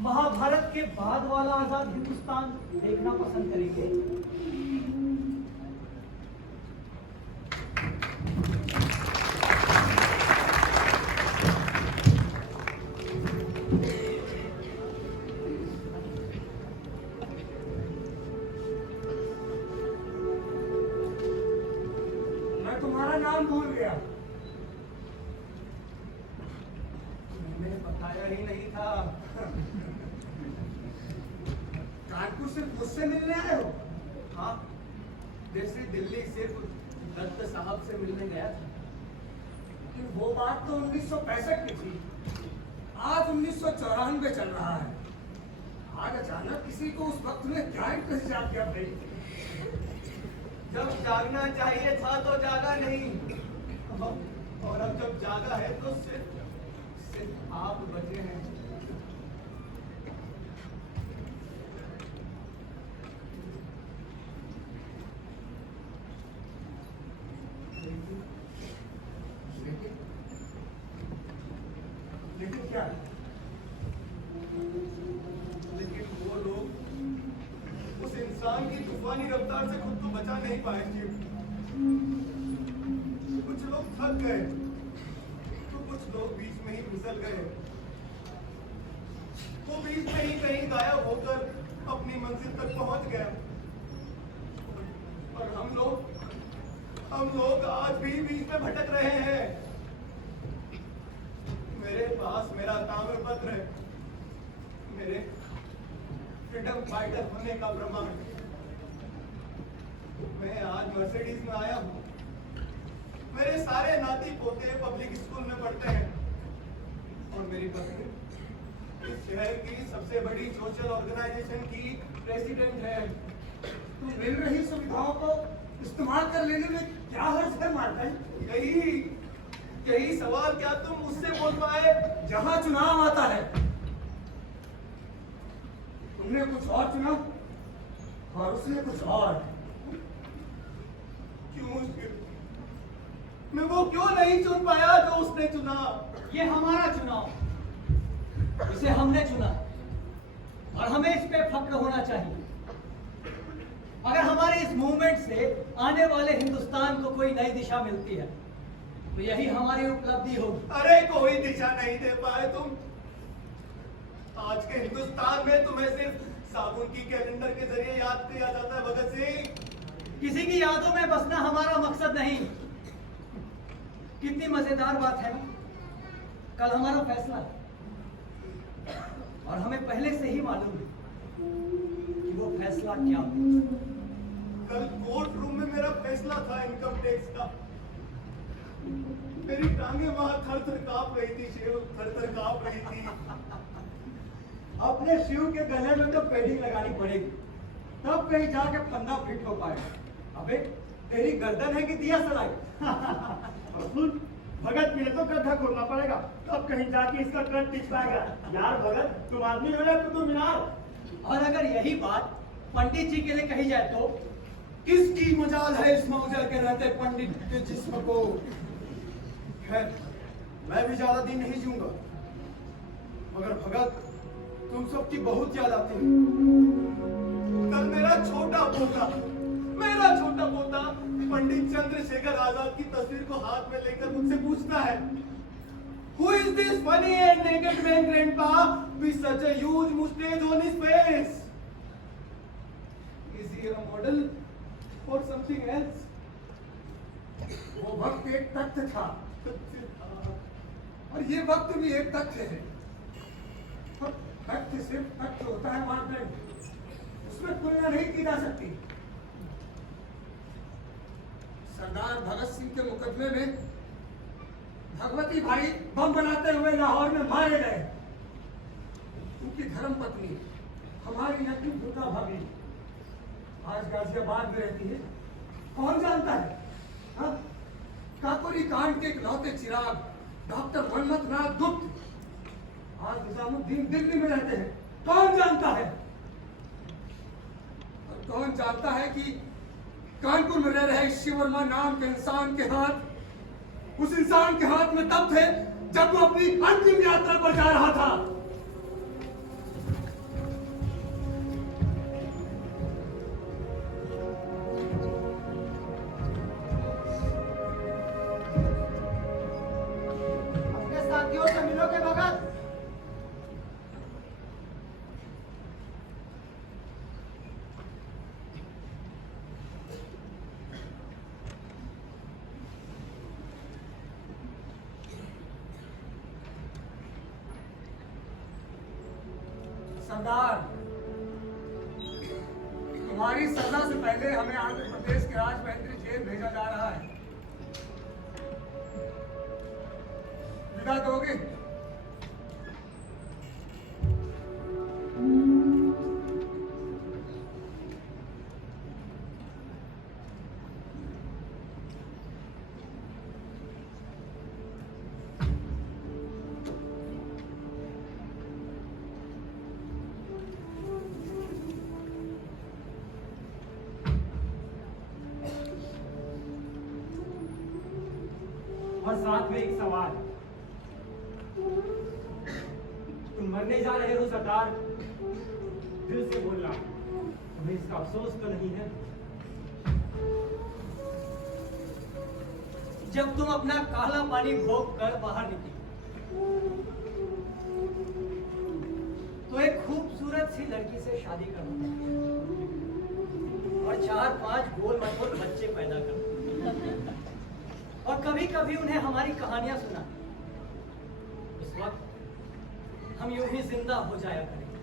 महाभारत के बाद वाला आजाद हिंदुस्तान देखना पसंद करेंगे? मैं तुम्हारा नाम भूल गया। मैंने बताया ही नहीं था। कानपुर से मुझसे मिलने आए हो? हाँ, जैसे दिल्ली सिर्फ दत्त साहब से मिलने गया था। लेकिन वो बात तो 1965 की थी। आज 1994 चल रहा है। आज अचानक किसी को उस वक्त में क्या इंतजार किया भाई? जब जागना चाहिए था तो जागा नहीं, और अब जब जागा है तो सिर्फ आप बचे हैं। लेकिन क्या? लेकिन वो लोग उस इंसान की तूफानी रफ्तार से खुद को बचा नहीं पाए थे। कुछ लोग थक गए तो कुछ लोग बीच में ही फिसल गए। वो बीच में ही कहीं गायब होकर अपनी मंजिल तक पहुंच गया। और हम लोग आज भी बीच में भटक रहे हैं। मेरे पास मेरा ताम्रपत्र है, मेरे फ्रीडम फाइटर होने का प्रमाण। मैं आज मर्सिडीज में आया हूँ। मेरे सारे नाती पोते पब्लिक स्कूल में पढ़ते हैं और मेरी पत्नी इस शहर की सबसे बड़ी सोशल ऑर्गेनाइजेशन की प्रेसिडेंट है। तुम मिल रही सुविधाओं को इस्तेमाल कर लेने में क्या हर्ज है मार्गन? यही सवाल क्या तुम मुझसे बोल पाए? जहां चुनाव आता है तुमने कुछ और चुना और उसने कुछ और। क्यों? मैं वो क्यों नहीं चुन पाया जो उसने चुना? ये हमारा चुनाव, इसे हमने चुना और हमें इस पे फक्र होना चाहिए। अगर हमारे इस मूवमेंट से आने वाले हिंदुस्तान को कोई नई दिशा मिलती है तो यही हमारी उपलब्धि होगी। अरे कोई दिशा नहीं दे पाए तुम। आज के हिंदुस्तान में तुम्हें सिर्फ साबुन की कैलेंडर के जरिए याद किया जाता है भगत सिंह। किसी की यादों में बसना हमारा मकसद नहीं। कितनी मजेदार बात है ना, कल हमारा फैसला है और हमें पहले से ही मालूम है कि वो फैसला क्या होगा। कल कोर्ट रूम में मेरा फैसला था इनकम टैक्स का। मेरी टांगे वहां थर थर कांप रही थी शिव, थर थर कांप रही थी। अपने शिव के गले में तो पैडिंग लगानी पड़ेगी, तब कहीं जाके फंदा फिट हो पाएगा। अबे तेरी गर्दन है कि दिया सलाई? और सुन, भगत के लिए तो गड्ढा खोदना पड़ेगा, तब कहीं जाके इसका कट टिक पाएगा। यार भगत, तुम आदमी हो ना, कुतुब मीनार। और अगर यही बात पंडित जी के लिए कही जाए तो किसकी मजाल है इसमें उजल के रहते पंडित के जिस्म को। खैर, मैं भी ज्यादा दिन नहीं जीऊंगा, मगर भगत तुम सबकी बहुत याद आती है। कल मेरा छोटा पोता पंडित चंद्रशेखर आजाद की तस्वीर को हाथ में लेकर मुझसे पूछता है, Who is this funny and naked man, grandpa, with such a huge mustache on his face? Is he a model or something else? वो वक्त एक तथ्य था और ये वक्त भी एक तथ्य है। तथ्य सिर्फ तथ्य होता है मात्र, उसमें तुलना नहीं की जा सकती। सरदार भगत सिंह के मुकदमे में भगवती भाई बम बनाते हुए लाहौर में मारे गए। उनकी धर्म पत्नी हमारी नकली दुर्गा भाभी आज गाजियाबाद में रहती है। कौन जानता है? हाँ? काकोरी कांड के इकलौते चिराग डॉक्टर मोहम्मद नाथ गुप्त आज निजामुद्दीन दिल्ली में रहते हैं। कौन जानता है? और कौन जानता है कि कानपुर में रह रहे शिव वर्मा नाम के इंसान के हाथ उस इंसान के हाथ में तब थे जब वो अपनी अंतिम यात्रा पर जा रहा था। अपने साथियों से मिलोगे भगत? सरदार, तुम्हारी सजा से पहले हमें आंध्र प्रदेश के राजमहेंद्री जेल भेजा जा रहा है। विदा दोगे? और साथ में एक सवाल, तुम मरने जा रहे हो सरदार, दिल से बोलना, तुम्हें इसका अफसोस तो नहीं है? जब तुम अपना काला पानी भोग कर बाहर निकले तो एक खूबसूरत सी लड़की से शादी करना और 4-5 गोल मटोल बच्चे पैदा करना और कभी कभी उन्हें हमारी कहानियां सुना। उस वक्त हम यूं ही जिंदा हो जाया करेंगे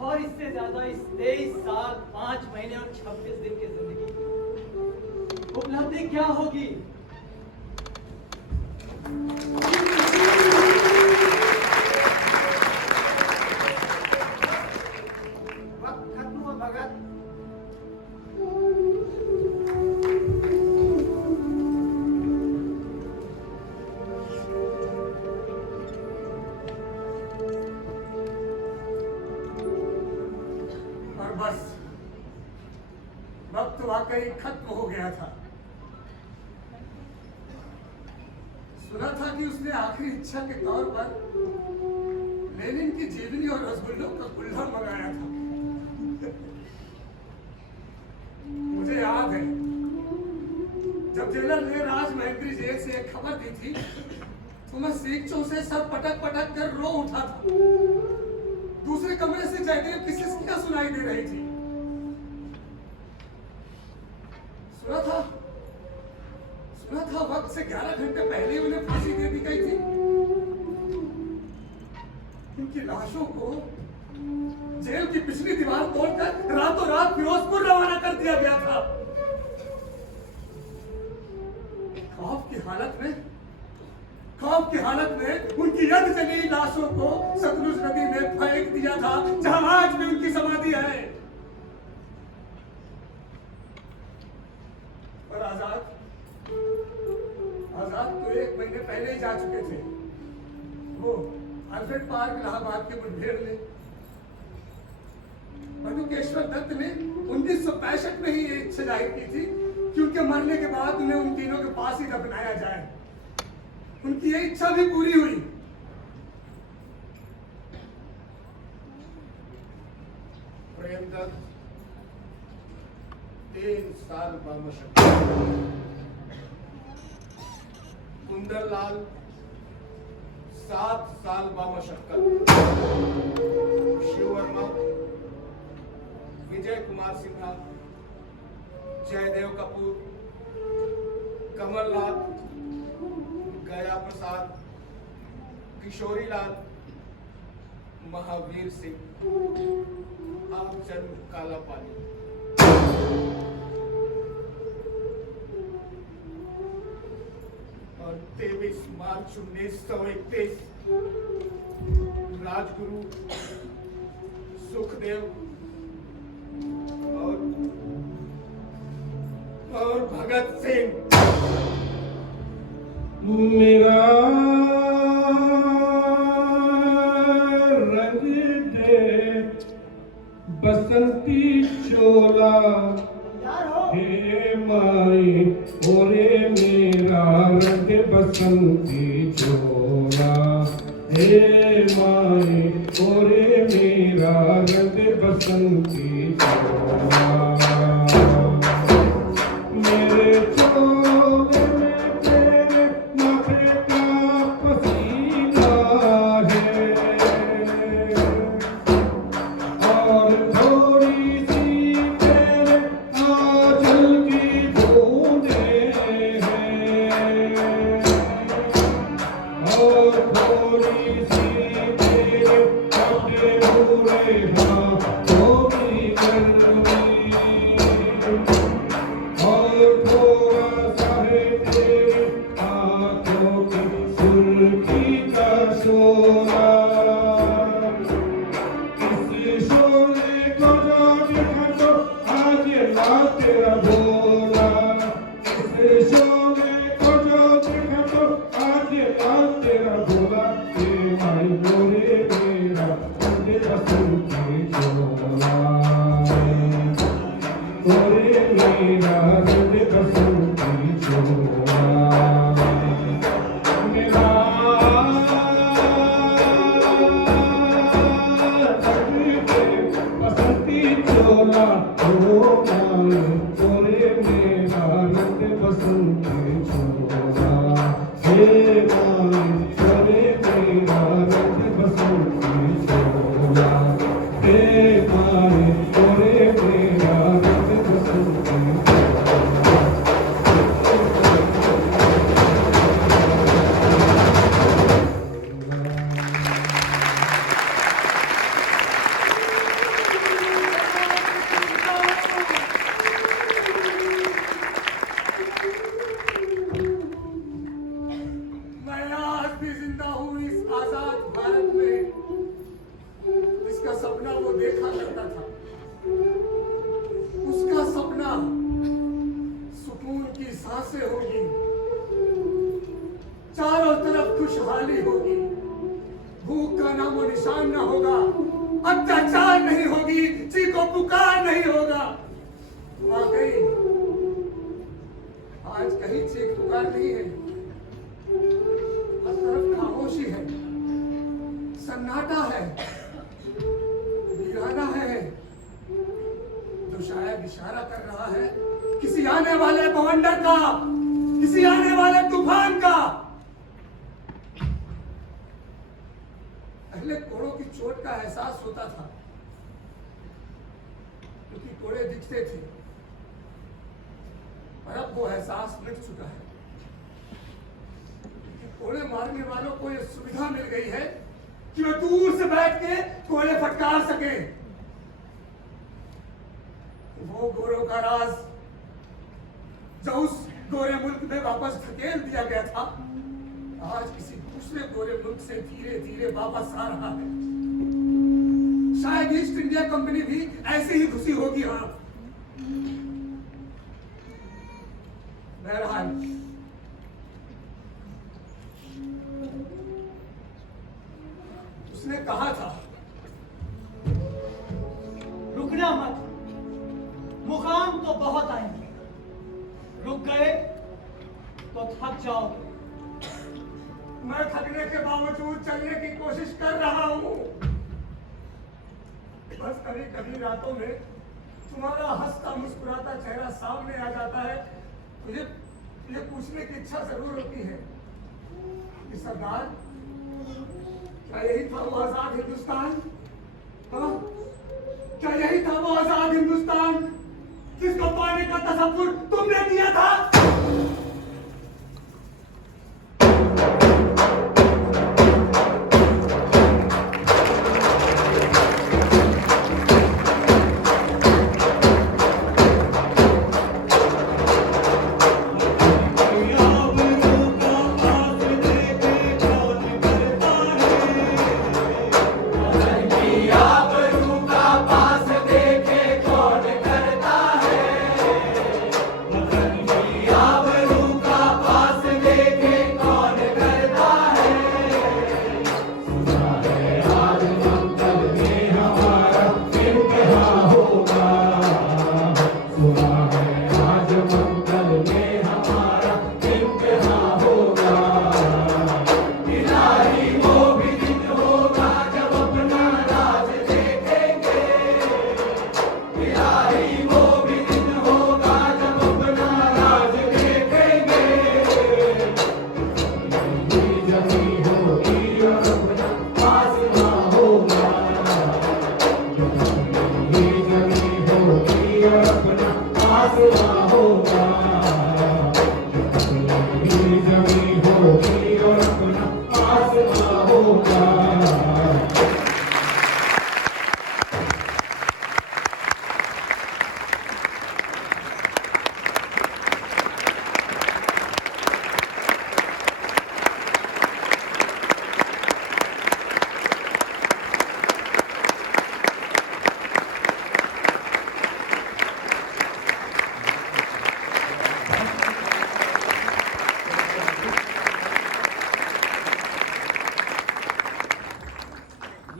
और इससे ज्यादा इस 23 साल 5 महीने और 26 दिन की जिंदगी की उपलब्धि क्या होगी? वक्त खत्म हुआ भगत। और बस वक्त वाकई खत्म हो गया था। सुना था कि उसने आखिरी इच्छा के तौर पर लेनिन की जीवनी और रसगुल्लों का गुल्ला मंगाया था। मुझे याद है जब जेलर ने राजमहेंद्री जेल से एक खबर दी थी तो मैं सीखचों से सर पटक पटक कर रो उठा था। दूसरे कमरे से जयदेव की सिसकियां सुनाई दे रही थी। सुना था वक्त से 11 घंटे पहले उन्हें फांसी दे दी गई थी। इनकी लाशों को जेल की पिछली दीवार तोड़कर रातों रात फिरोजपुर रवाना कर दिया गया था। खौफ की हालत में उनकी यद जली लाशों को सतलुज नदी में फेंक दिया था, जहां आज भी उनकी समाधि है। और आजाद तो 1 महीने पहले ही जा चुके थे। वो अल्फ्रेड पार्क इलाहाबाद के मुठभेड़ में मधुकेश्वर दत्त ने 1965 में ही ये इच्छा जाहिर की थी कि उनके मरने के बाद उन्हें उन तीनों के पास ही दफनाया जाए। उनकी ये इच्छा भी पूरी हुई। प्रेमदत्त 3 साल बामशक्कत, कुंदनलाल 7 साल बामशक्कत, शिववर्मा, विजय कुमार सिन्हा, जयदेव कपूर, कमलनाथ, गया प्रसाद, किशोरीलाल, महावीर सिंह, आपचंद कालापानी। और 23 मार्च 1931 राजगुरु, सुखदेव और भगत सिंह। मेरा रंग दे बसंती चोला, हे माई ओरे मेरा रंग बसंती चोला, हे माई ओरे मेरा रंग बसंती चोला। मेरे चोले में तेरे माथे का पसीना है, और थोड़ी सी तेरे आंचल की बूंदें हैं, और थोड़ी सी तेरे अपने बुरे हाथों की गर्मी, और थोड़ा सा है तेरे हाथों की सुर्खी का शोला। इस शोले को जो देखा तो आज ला तेरा बोला, इस शोले को जो देखा तो आज ला तेरा बोला, हे माई मोरे मेरा रंग बसंती चोला, ओरे मेरा रंग बसंती चोला। मेरा रंग दे बसंती चोला, ओ माई ओरे मेरा रंग बसंती चोला, हे माई ओरे मेरा रंग बसंती चोला, हे माई ओरे मेरा रंग बसंती चोला। मैं आज भी जिंदा हूँ इस आजाद भारत में, जिसका सपना वो देखा करता था। उसका सपना सुकून की सांसें होगी, चारों तरफ खुशहाली होगी, भूख का नामो निशान न होगा, अत्याचार नहीं होगी, चीखों पुकार नहीं होगा। वाकई आज कहीं चीख पुकार नहीं है, हर तरफ खामोशी है, सन्नाटा है, वीराना है, जो शायद इशारा कर रहा है किसी आने वाले बवंडर का, किसी आने वाले तूफान का। पहले कोड़ों की चोट का एहसास होता था, क्योंकि कोड़े दिखते थे, और अब वो एहसास मिट चुका है। कोड़े मारने वालों को ये सुविधा मिल गई है कि वे दूर से बैठ के कोड़े फटकार सके। वो गोरों का राज जो उस गोरे मुल्क में वापस धकेल दिया गया था, आज किसी दूसरे गोरे मुल्क से धीरे धीरे वापस आ रहा है। शायद ईस्ट इंडिया कंपनी भी ऐसे ही घुसी होगी। हाँ, बहरहाल उसने कहा था रुकना मत, मुकाम तो बहुत आएंगे, रुक गए तो थक जाओगे। मैं थकने के बावजूद चलने की कोशिश कर रहा हूँ। बस कभी कभी रातों में तुम्हारा हंसता मुस्कुराता चेहरा सामने आ जाता है, मुझे ये पूछने की इच्छा जरूर होती है कि सरदार, क्या यही था वो आजाद हिंदुस्तान? हाँ? क्या यही था वो आजाद हिंदुस्तान जिसको पाने का तसव्वुर तुमने किया था?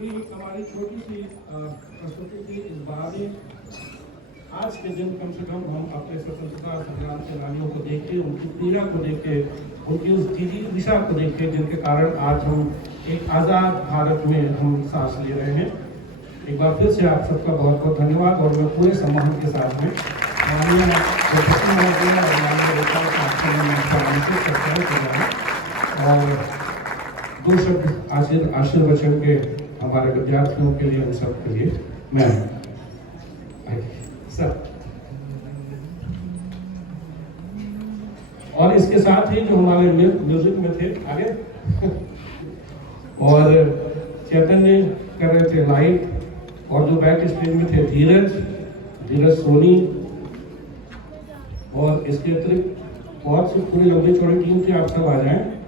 हमारी छोटी सी प्रस्तुति की इस बारी आज के दिन कम से कम हम अपने स्वतंत्रता संग्राम सेनानियों को देखे, उनकी पीड़ा को देखे, उनकी उस दिशा को देखे जिनके कारण आज हम एक आज़ाद भारत में हम सांस ले रहे हैं। एक बार फिर से आप सबका बहुत बहुत धन्यवाद और मैं पूरे सम्मान के साथ में और दो शब्द आशीर्वचन के हमारे विद्यार्थियों के लिए, उन सब के लिए मैं सर। और इसके साथ ही जो हमारे म्यूजिक में थे आगे और चैतन्य कर रहे थे लाइट, और जो बैक स्टेज में थे धीरज सोनी, और इसके अतिरिक्त बहुत सी पूरी लंबी चौड़ी टीम थी। आप सब आ जाएं।